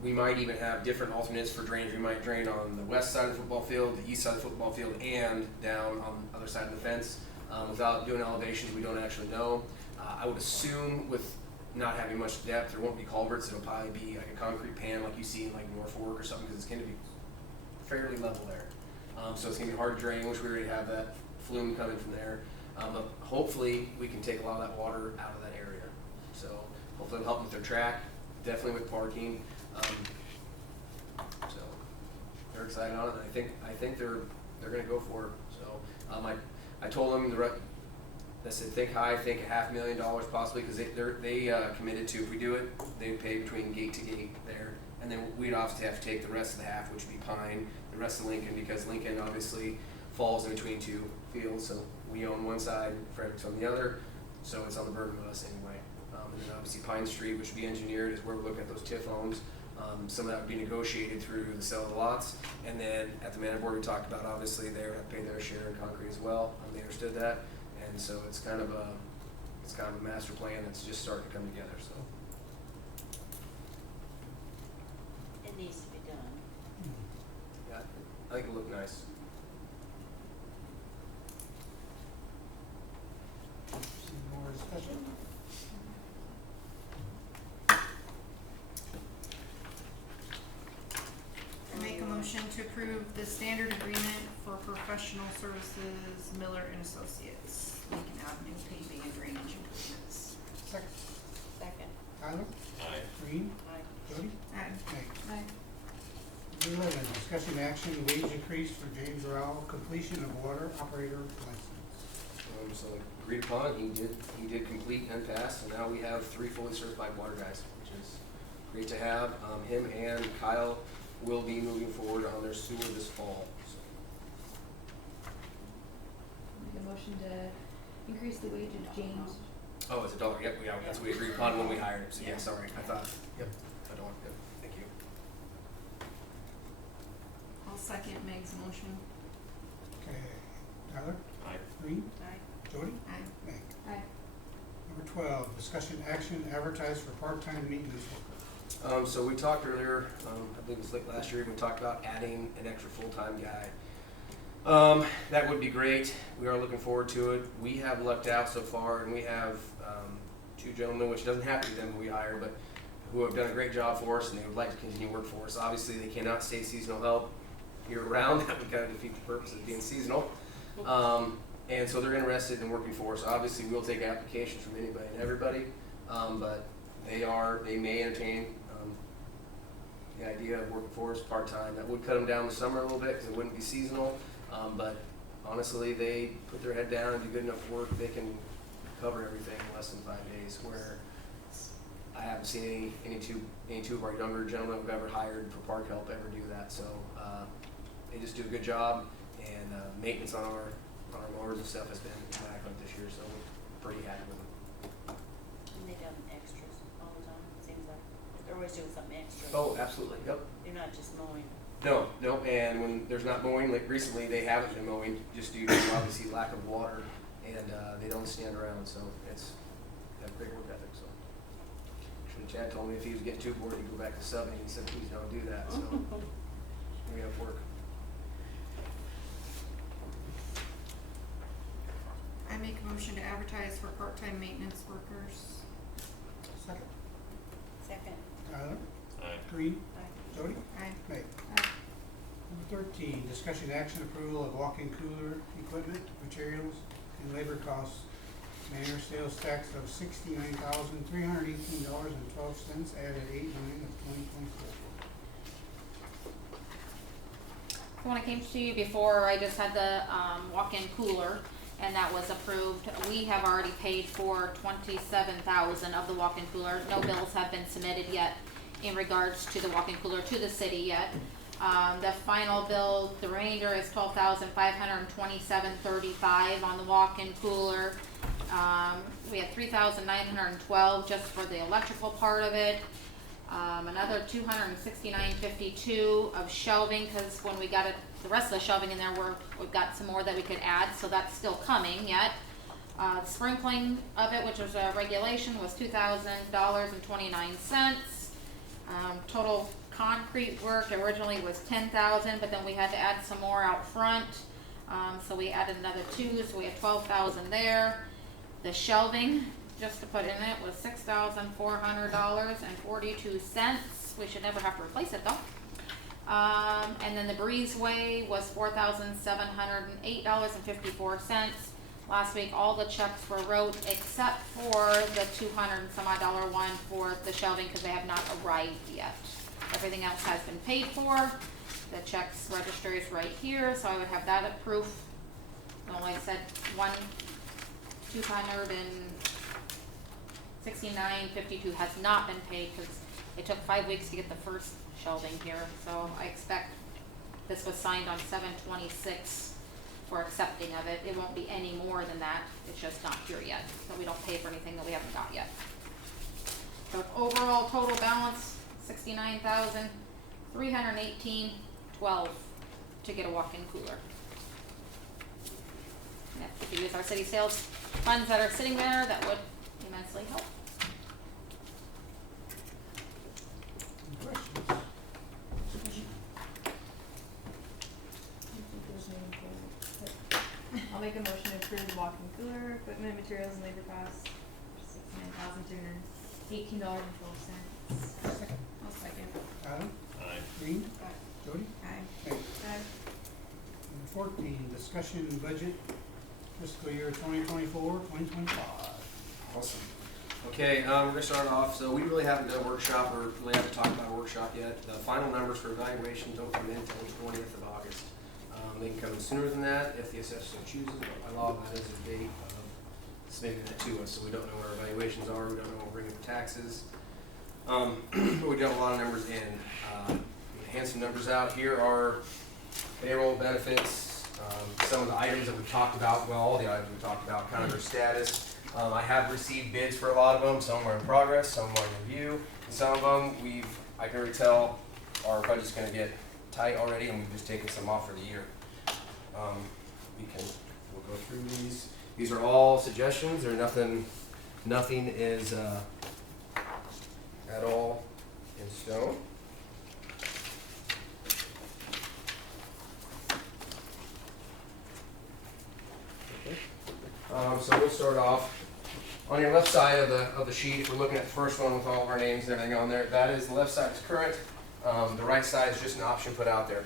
We might even have different alternates for drainage. We might drain on the west side of the football field, the east side of the football field, and down on the other side of the fence. Without doing elevations, we don't actually know. I would assume with not having much depth, there won't be culverts. It'll probably be like a concrete pan like you see in like Norfolk or something, because it's going to be fairly level there. So it's going to be hard to drain, which we already have that flume coming from there. But hopefully we can take a lot of that water out of that area. So hopefully it'll help with their track, definitely with parking. So they're excited on it. And I think they're going to go for it. So I told them I said think high, think $500,000 possibly, because they committed to, if we do it, they pay between gate to gate there, and then we'd obviously have to take the rest of the half, which would be Pine, the rest of Lincoln, because Lincoln obviously falls in between two fields, so we own one side, Frederick's on the other, so it's on the burden of us anyway. And then obviously Pine Street, which would be engineered, is where we're looking at those TIF homes. Some of that would be negotiated through the sale of the lots, and then at the manor board we talked about, obviously they would have to pay their share in concrete as well. They understood that, and so it's kind of a master plan that's just starting to come together. So It needs to be done. yeah, I think it'll look nice. any more discussion? I make a motion to approve the standard agreement for professional services Miller and Associates, Lincoln Avenue paving and drainage improvements. Second, Second. Tyler, Aye. Green, Aye. Jody, Aye. Meg. Number 11, discussion action, wage increase for James Rowell, completion of water operator license. So agreed upon, he did complete and pass, and now we have 3 fully certified water guys, which is great to have. Him and Kyle will be moving forward on their sewer this fall. So. Make a motion to increase the wage of James. Oh, it's $1. Yep, yeah, that's what we agreed upon when we hired him. So yeah, sorry, I thought. Yep, $1. Yep, thank you. I'll second Meg's motion. Okay, Tyler, Aye. Green, Aye. Jody, Aye. Meg. Aye. Number 12, discussion action, advertise for part-time maintenance worker. So we talked earlier, I believe it was late last year, we talked about adding an extra full-time guy. That would be great. We are looking forward to it. We have lucked out so far, and we have 2 gentlemen, which doesn't have to be them who we hire, but who have done a great job for us, and they would like to continue work for us. Obviously, they cannot stay seasonal help year-round. That would kind of defeat the purpose of being seasonal. And so they're interested in working for us. Obviously, we'll take applications from anybody and everybody, but they may entertain the idea of working for us part-time. That would cut them down the summer a little bit because it wouldn't be seasonal, but honestly, they put their head down and do good enough work, they can cover everything in less than 5 days, where I haven't seen any two of our younger gentlemen we've ever hired for park help ever do that. So they just do a good job, and maintenance on our mowers and stuff has been immaculate this year, so we're pretty happy with them. And they done extras all the time, it seems like. They're always doing something extra. Oh, absolutely, yep. They're not just mowing. No, and when there's not mowing, like recently they haven't been mowing just due to obviously lack of water, and they don't stand around, so they have great work ethic, so. Actually, Chad told me if he was getting too bored, he'd go back to subbing, and he said, please don't do that, so we have work. I make a motion to advertise for part-time maintenance workers. Second, Second. Tyler, Aye. Green, Aye. Jody, Aye. Meg. Aye. Number 13, discussion action approval of walk-in cooler equipment, materials, and labor costs Mayor, sales tax of $69,318.12, added 8/9 of 2024. When I came to you before, I just had the, walk-in cooler, and that was approved. We have already paid for 27,000 of the walk-in cooler. No bills have been submitted yet in regards to the walk-in cooler to the city yet. The final bill, the remainder is $12,527.35 on the walk-in cooler. We had $3,912 just for the electrical part of it. Another $269.52 of shelving, because when we got it, the rest of the shelving in there, we've got some more that we could add, so that's still coming yet. Sprinkling of it, which was a regulation, was $2,000.29. Total concrete work originally was $10,000, but then we had to add some more out front. So we added another 2, so we had $12,000 there. The shelving, just to put in it, was $6,400.42. We should never have to replace it though. And then the breezeway was $4,708.54. Last week, all the checks were wrote except for the $200 and some odd one for the shelving, because they have not arrived yet. Everything else has been paid for. The checks register is right here, so I would have that at proof. No, like I said, $269.52 has not been paid, because it took 5 weeks to get the first shelving here. So I expect this was signed on 7/26 for accepting of it. It won't be any more than that. It's just not here yet, so we don't pay for anything that we haven't got yet. So overall total balance, $69,318.12 to get a walk-in cooler. And if we use our city sales funds that are sitting there, that would immensely help. Any questions? I'll make a motion to approve the walk-in cooler, equipment, materials, and labor costs for $69,318.12. I'll second. Adam? Aye. Green? Jody? Aye. Okay. Aye. Number 14, discussion budget fiscal year 2024-2025. Awesome. Okay, we're gonna start off. So we really haven't done a workshop or really haven't talked about a workshop yet. The final numbers for evaluation don't come in until the 20th of August. They can come in sooner than that if the assessor so chooses, but by law, that is the date of submitting that to us. So we don't know where evaluations are. We don't know what we're bringing for taxes. We got a lot of numbers in. Hand some numbers out. Here are payroll, benefits, some of the items that we've talked about. Well, all the items we've talked about, kind of their status. I have received bids for a lot of them. Some are in progress, some are in review. And some of them I can already tell our budget's going to get tight already, and we've just taken some off for the year. We'll go through these. These are all suggestions. They're nothing is at all in stone. Okay. So we'll start off on your left side of the sheet. If we're looking at the first one with all of our names and everything on there, that is the left side is current. The right side is just an option put out there.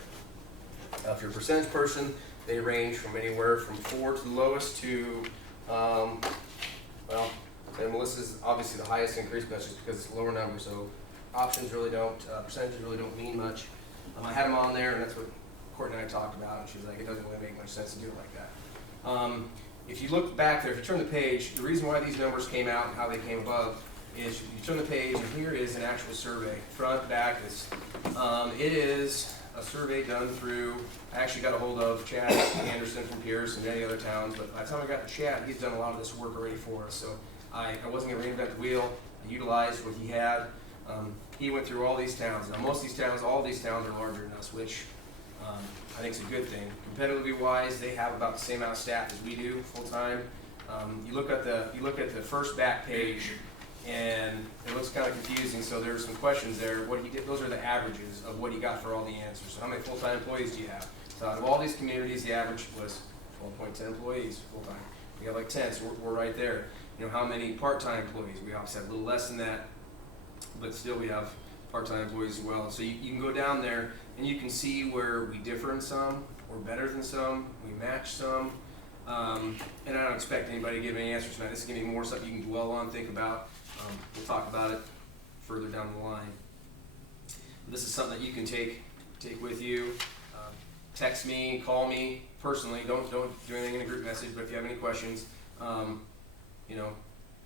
If you're a percentage person, they range from anywhere from 4 to the lowest to, and Melissa's obviously the highest increase, but that's just because it's a lower number. So options really don't, percentages really don't mean much. I had them on there, and that's what Courtney and I talked about, and she was like, it doesn't really make much sense to do it like that. If you look back there, if you turn the page, the reason why these numbers came out and how they came above is you turn the page, and here is an actual survey, front, back. It is a survey done through, I actually got a hold of Chad Anderson from Pierce and many other towns, but by the time I got to Chad, he's done a lot of this work already for us. So I wasn't going to reinvent the wheel. I utilized what he had. He went through all these towns. Now most of these towns, all of these towns are larger than us, which I think is a good thing. Competitively wise, they have about the same amount of staff as we do full time. You look at the first back page, and it looks kind of confusing. So there's some questions there. What he did, those are the averages of what he got for all the answers. So how many full-time employees do you have? So out of all these communities, the average was 12.10 employees full-time. We have like 10, so we're right there. You know, how many part-time employees? We obviously have a little less than that, but still we have part-time employees as well. So you can go down there and you can see where we differ in some, we're better than some, we match some. And I don't expect anybody to give any answers tonight. This is gonna be more something you can dwell on, think about. We'll talk about it further down the line. This is something that you can take with you. Text me, call me personally. Don't do anything in a group message. But if you have any questions, you know,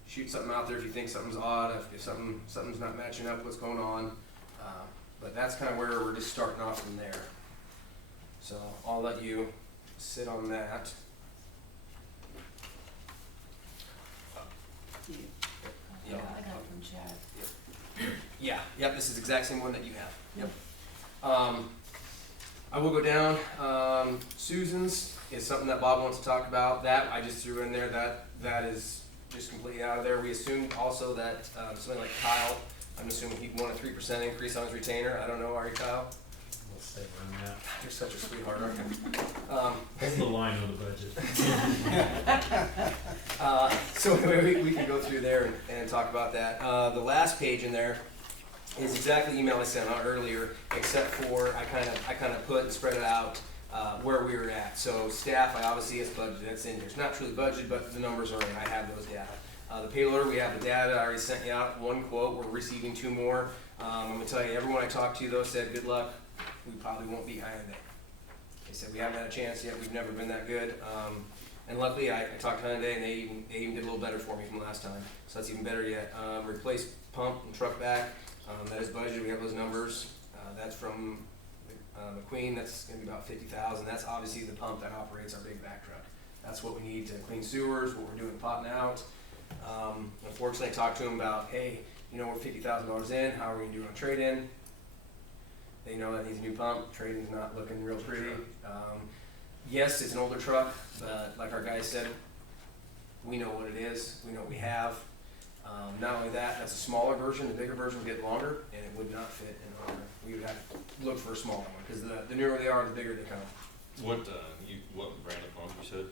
shoot something out there if you think something's odd, if something's not matching up, what's going on. But that's kind of where we're just starting off from there. So I'll let you sit on that. I got it from Chad. Yeah, yep, this is the exact same one that you have. Yep. I will go down. Susan's is something that Bob wants to talk about. That I just threw in there. That is just completely out of there. We assumed also that something like Kyle, I'm assuming he'd want a 3% increase on his retainer. I don't know, are you, Kyle? We'll stay on that. You're such a sweetheart, aren't you? Hold the line on the budget. So anyway, we can go through there and talk about that. The last page in there is exactly the email I sent out earlier, except for I kind of put and spread it out where we were at. So staff, I obviously has budgeted. That's in here. It's not truly budgeted, but the numbers are in. I have those data. The payloader, we have the data. I already sent you out 1 quote. We're receiving 2 more. I'm gonna tell you, everyone I talked to though said good luck. We probably won't be Hyundai. They said we haven't had a chance yet. We've never been that good. And luckily, I talked to Hyundai, and they even did a little better for me from last time. So that's even better yet. Replace pump and truck back. That is budgeted. We have those numbers. That's from McQueen. That's going to be about $50,000. That's obviously the pump that operates our big back truck. That's what we need to clean sewers. What we're doing potting out. Unfortunately, I talked to him about, hey, you know, we're $50,000 in. How are we going to do on trade-in? They know that needs a new pump. Trade-in's not looking real pretty. Yes, it's an older truck, but like our guy said, we know what it is. We know what we have. Not only that, that's a smaller version. The bigger version would get longer, and it would not fit in our. We would have to look for a smaller one because the newer they are, the bigger they come. What brand of pump you said?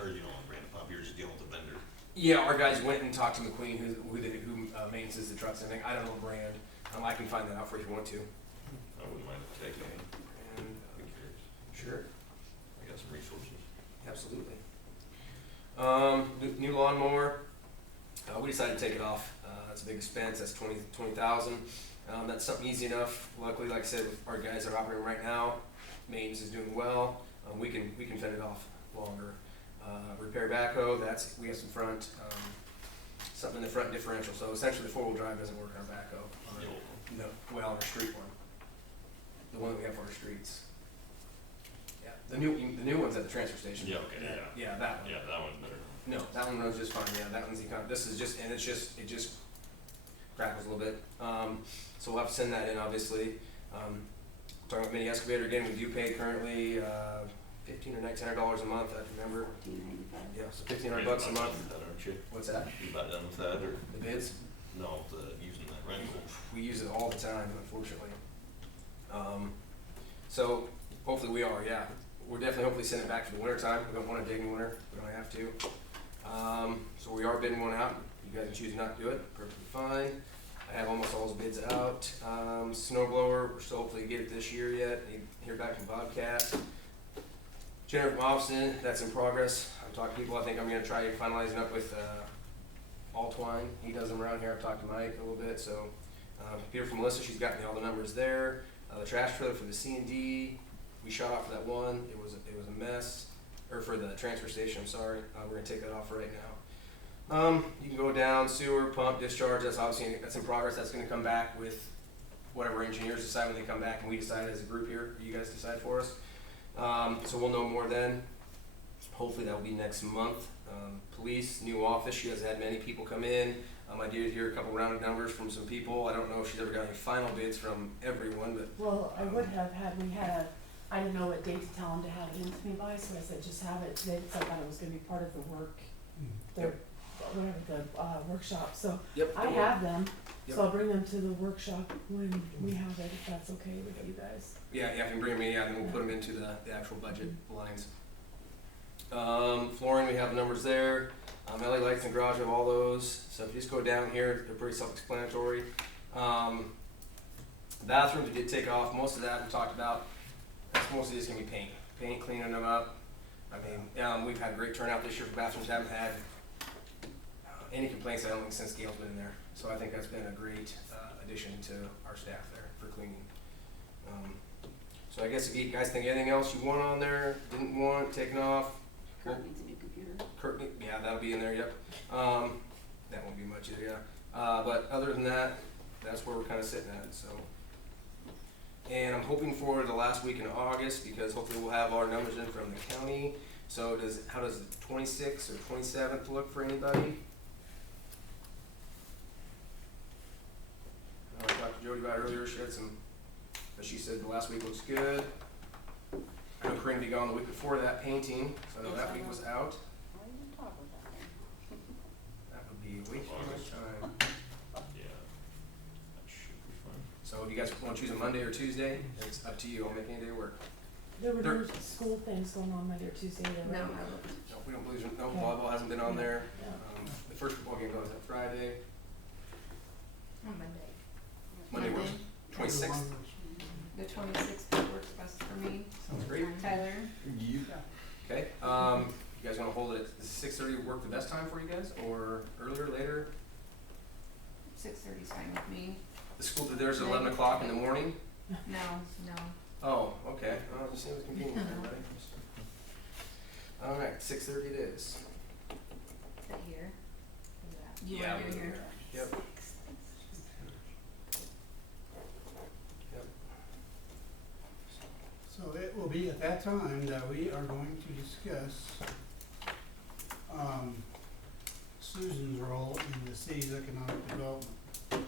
Or you don't want brand of pump? You're just dealing with the vendor. Yeah, our guys went and talked to McQueen, who maintains the trucks and everything. I don't know the brand. I can find that out for you if you want to. I wouldn't mind taking it. And sure. I got some resources. Absolutely. New lawnmower. We decided to take it off. That's a big expense. That's $20,000. That's something easy enough. Luckily, like I said, our guys are operating right now. Maintenance is doing well. We can fend it off longer. Repair backhoe. We have some front. Something in the front differential. So essentially, the 4-wheel drive doesn't work on our backhoe. No, well, our street one. The one that we have for our streets. Yeah, the new one's at the transfer station. Yeah, okay, yeah. Yeah, that one. Yeah, that one's better. No, that one runs just fine. Yeah, that one's this is just, and it just crackles a little bit. So we'll have to send that in, obviously. Talking about mini excavator again, we do pay currently $1,500 or $1,900 a month. I remember. Yeah, so $1,500 a month. That, aren't you? What's that? You about done with that, or The bids? no? Using that rental. We use it all the time, unfortunately. So hopefully we are, yeah. We're definitely hopefully sending it back for the winter time. We don't want to dig in winter. We don't have to. So we are bidding one out. You guys can choose not to do it. Perfectly fine. I have almost all those bids out. Snow blower. We're still hopefully get it this year yet. Need to hear back from Bobcat. Jennifer from Austin. That's in progress. I'm talking to people. I think I'm going to try finalizing up with Altwine. He does them around here. I've talked to Mike a little bit. So Peter from Melissa. She's got me all the numbers there. The trash trailer for the C&D. We shot off for that one. It was a mess. Or for the transfer station, I'm sorry. We're gonna take that off right now. You can go down, sewer, pump, discharge. That's obviously in progress. That's gonna come back with whatever engineers decide when they come back, and we decide as a group here. You guys decide for us. So we'll know more then. Hopefully that will be next month. Police, new office. She hasn't had many people come in. I did hear a couple rounded numbers from some people. I don't know if she's ever got any final bids from everyone, but Well, I would have had, I didn't know what date to tell them to have it into me by, so I said just have it, they said that it was gonna be part of the work, workshop, so yep. I have them, Yep. so I'll bring them to the workshop when we have it, if that's okay with you guys. Yeah, if you can bring them in, then we'll put them into the actual budget lines. Flooring, we have the numbers there. LA lights and garage, we have all those. So if you just go down here, they're pretty self-explanatory. Bathrooms, we did take off. Most of that we talked about. That's mostly just gonna be paint. paint, cleaning them up. I mean, we've had great turnout this year for bathrooms. Haven't had any complaints, I don't think, since Gail's been in there. So I think that's been a great addition to our staff there for cleaning. So I guess if you guys think anything else you want on there, didn't want, taken off. Kurt needs a new computer. Kurt, yeah, that'll be in there, yep. That won't be much either, yeah. But other than that, that's where we're kind of sitting at, so. And I'm hoping for the last week in August, because hopefully we'll have our numbers in from the county. So how does the 26th or 27th look for anybody? I talked to Jody about it earlier, she had some, but she said the last week looks good. I know Corinne will be gone the week before that painting, so I know that week was out. Why are you talking about that? That would be way too much time. Yeah, that should be fun. So if you guys want to choose a Monday or Tuesday, it's up to you, I'll make any day work. There were There- no school things going on Monday or Tuesday either, right? No, we don't believe, no, Okay. volleyball hasn't been on there. Yeah. The first football game goes on Friday. On Monday. Monday works, 26th. The 26th works best for me. Sounds great. Tyler? Okay, you guys wanna hold it at 6:30 work the best time for you guys, or earlier, later? 6:30 is fine with me. The school, there's at 11 o'clock in the morning? No. Oh, okay, well, it just seems convenient for everybody. Alright, 6:30 it is. Is that here? Yeah, You're here. Yep. Yep. So it will be at that time that we are going to discuss, Susan's role in the city's economic development. And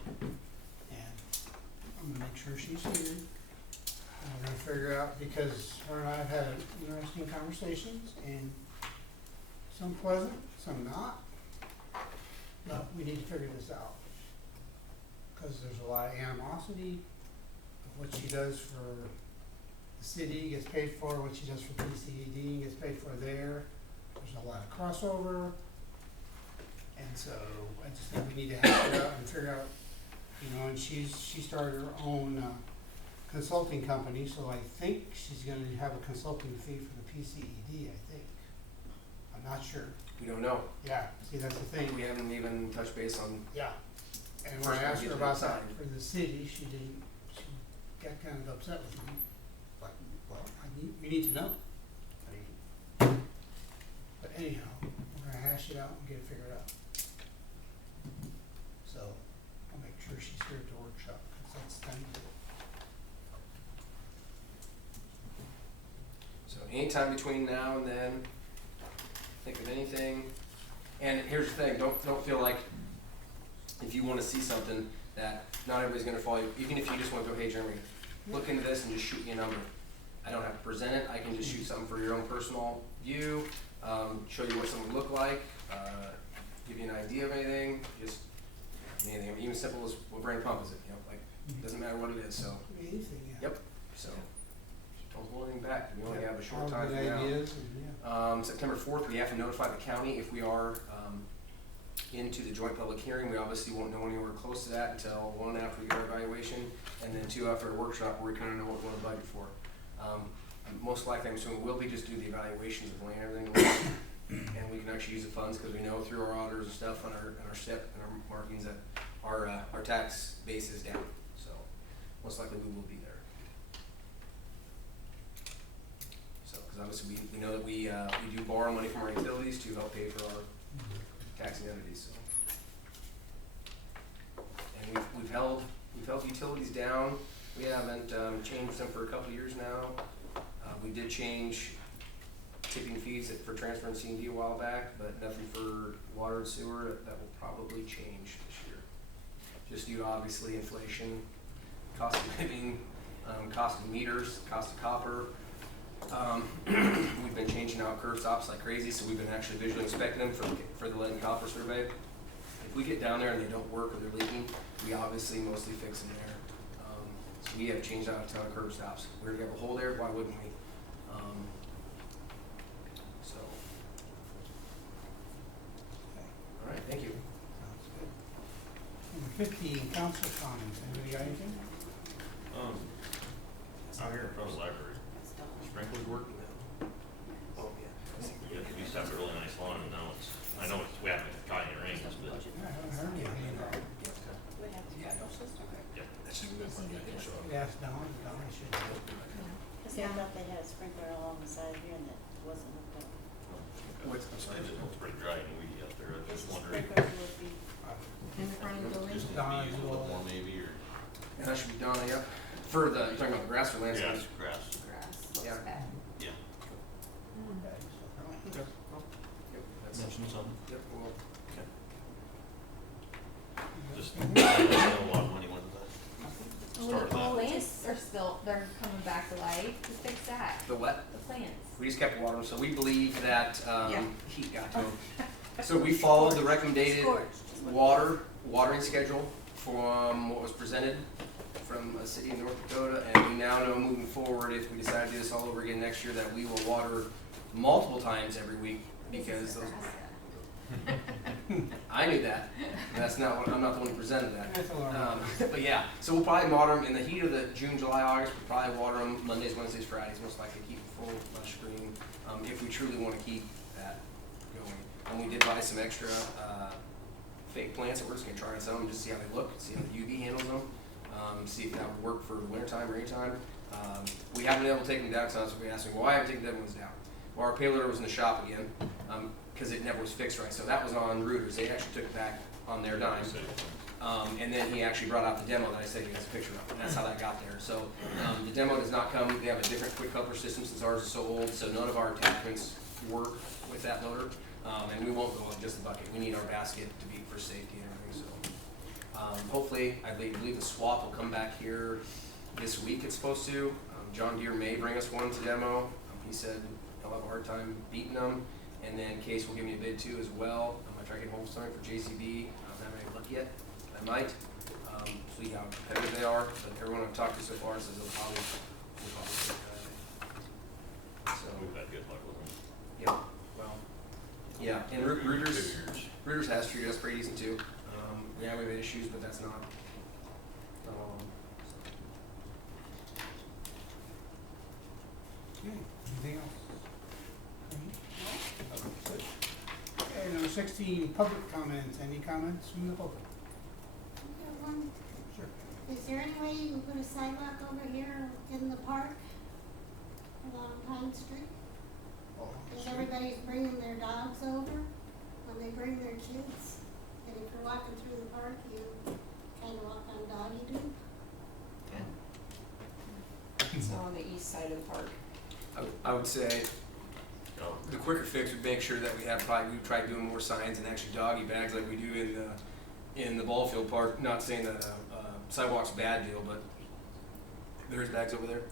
I'm gonna make sure she's here. And we're gonna figure out, because her and I have had interesting conversations, and some pleasant, some not. But we need to figure this out. Cause there's a lot of animosity of what she does for the city gets paid for, what she does for PCED gets paid for there. There's a lot of crossover. And so I just think we need to hash it out and figure out, you know, and she started her own consulting company, so I think she's gonna have a consulting fee for the PCED, I think. I'm not sure. We don't know. Yeah, see, that's the thing. We haven't even touched base on, Yeah. And when I First asked her time about getting that signed. for the city, she got kind of upset with me. Like, well, we need to know. But anyhow, we're gonna hash it out and get it figured out. So, I'll make sure she's here at the workshop, cause that's the time to do it. so anytime between now and then, think of anything. And here's the thing, don't feel like if you wanna see something that not everybody's gonna follow you, even if you just wanna go, hey Jeremy, look into this and just shoot me a number. I don't have to present it, I can just shoot something for your own personal view, show you what something would look like, give you an idea of anything, just anything, I mean, even simple as what brand pump is it, you know, like, doesn't matter what it is, so, Could be anything, yeah. Yep. so. Don't hold anything back, we only have a short All time good from now. ideas and, yeah. September 4th, we have to notify the county if we are into the joint public hearing. We obviously won't know anywhere close to that until 1, after we get our evaluation, and then 2, after our workshop, where we kind of know what we want to budget for. Most likely, I'm assuming we'll be just do the evaluations of laying everything away, and we can actually use the funds, because we know through our auditors and stuff on our step and our markings that our tax base is down. So most likely we will be there. So, because obviously we know that we do borrow money from our utilities to help pay for our taxing entities, so. And we've held utilities down. We haven't changed them for a couple of years now. We did change tipping fees for transfer and C&D a while back, but nothing for water and sewer. That will probably change this year. Just due to obviously inflation, cost of living, cost of meters, cost of copper. We've been changing out curb stops like crazy, so we've been actually visually inspecting them for the lead and copper survey. If we get down there and they don't work or they're leaking, we obviously mostly fix them there. So we have changed out a ton of curb stops. We already have a hole there, why wouldn't we? So, all right, thank you. Sounds good. Number 15, council comments. Anybody got anything? Out here in front of the library, sprinklers working now? used to have a really nice lawn, and now it's, I know it's, we haven't caught any rains, but. I haven't heard anything about it. Yep. Yes, Don should do it. Cause I thought they had a sprinkler along the side here and that wasn't hooked up. What's, I'm sorry? It just looks pretty dry and weedy out there, I was This just is wondering. sprinkler would be, In the front of the building? Just Don, maybe a you little bit will- more maybe, or. And that should be done, yep. For the, you're talking about the grass or landscape? Grass, grass, Grass looks Yeah. bad. yeah. Yep. Yep, that's, Mention something. yep, well, Just, I know a lot of money went to that. Well, Start the that. plants are still, they're coming back to life, to fix that, the what? the plants. We just kept watering, so we believe that, Yeah. heat got to them. So we followed the recommended scorched is what. watering schedule from what was presented from a city in North Dakota, and we now know moving forward, if we decide to do this all over again next year, that we will water multiple times every week, because those, I knew that. That's not what, I'm not the one who presented that. That's a lot. But yeah, so we'll probably water them in the heat of the June, July, August. We'll probably water them Mondays, Wednesdays, Fridays, most likely keep it full, lush green, if we truly want to keep that going. And we did buy some extra fake plants that we're just gonna try and sell them, just see how they look, see how the UV handles them, see if that would work for wintertime or anytime. We haven't been able to take them down, so we asked me, well, why haven't you taken the other ones down? Well, our payloader was in the shop again, because it never was fixed right. So that was on rooters. They actually took it back on their dime. And then he actually brought out the demo that I said he has a picture of, and that's how that got there. So the demo does not come, they have a different quick coupler system since ours is so old, so none of our attachments work with that loader. And we won't go on just the bucket. We need our basket to be for safety and everything. So hopefully, I believe the swap will come back here this week, it's supposed to. John Deere may bring us one to demo. He said he'll have a hard time beating them. And then Case will give me a bid too as well. I'm gonna try to get hold of something for JCB. I haven't had any luck yet. I might. See how competitive they are, but everyone I've talked to so far says they'll probably take that. So, We've had good luck with them. yeah, well, yeah, and Rooters has treated us pretty decent too. Yeah, we've had issues, but that's not all of them. Okay, anything else? Okay, number 16, public comments. Any comments from the public? Sure. Is there any way you can put a sidewalk over here in the park along Pine Street? Because everybody's bringing their dogs over when they bring their kids. And if you're walking through the park, you kind of walk on doggy do. So on the east side of the park. I would say Oh, the quicker fix would make sure that we try doing more signs and actually doggy bags like we do in the ball field park. Not saying that sidewalk's a bad deal, but there's bags over there.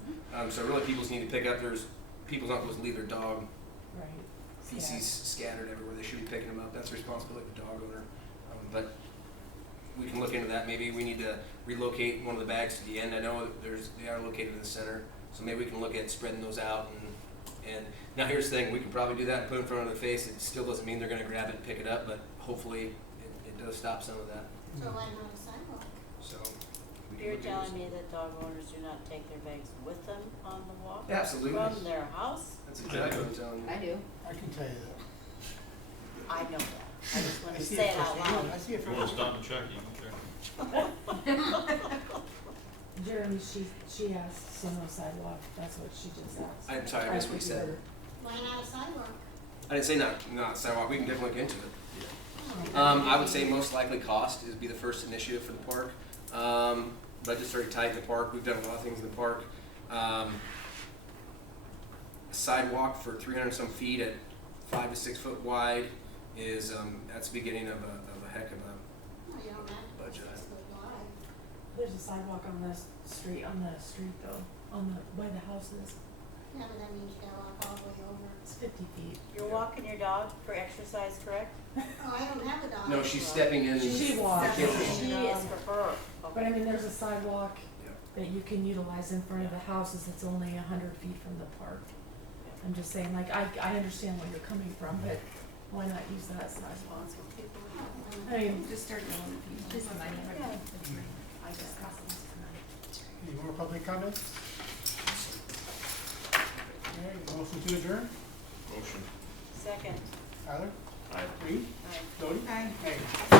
So really, people just need to pick up. People's not supposed to leave their dog Right. feces scattered everywhere. They should be picking them up. That's the responsibility of the dog owner. But we can look into that. Maybe we need to relocate one of the bags to the end. I know they are located in the center, so maybe we can look at spreading those out. And now here's the thing: we can probably do that and put it in front of their face. It still doesn't mean they're going to grab it and pick it up, but hopefully it does stop some of that. So why not a sidewalk? So we can You're look into telling this. me that dog owners do not take their bags with them on the walk? Absolutely. From their house? That's exactly what I'm telling you. I do. I can tell you that. I know that. I just wanted I to see say it it out firsthand. loud. I see it if you wanna from. stop and check, you can check. Jeremy, she asked no sidewalk, that's what she just asked. I'm sorry, I missed what you said. Why not a sidewalk? I didn't say not sidewalk. We can definitely look into it. I would say most likely cost is be the first initiative for the park. Budget's very tight in the park. We've done a lot of things in the park. Sidewalk for 300 some feet at 5 to 6 foot wide is that's the beginning of a heck of a Well, you don't have to budget. just go wide. There's a sidewalk on the street though, by the houses. Yeah, but that means you gotta walk all the way over. It's 50 feet. You're walking your dog for exercise, correct? Oh, I don't have a dog. No, she's stepping in. She walks. the kids are- She is for her. But I mean, there's a sidewalk Yeah. that you can utilize in front of the houses that's only 100 feet from the park. I'm just saying, like, I understand where you're coming from, but why not use that sidewalk? I mean, Just start going with you. Just remind everybody. I just got Any more public comments? Okay, motion to adjourn? Motion. Second. Tyler? Aye. Reed? Aye. Jody? Aye. Meg?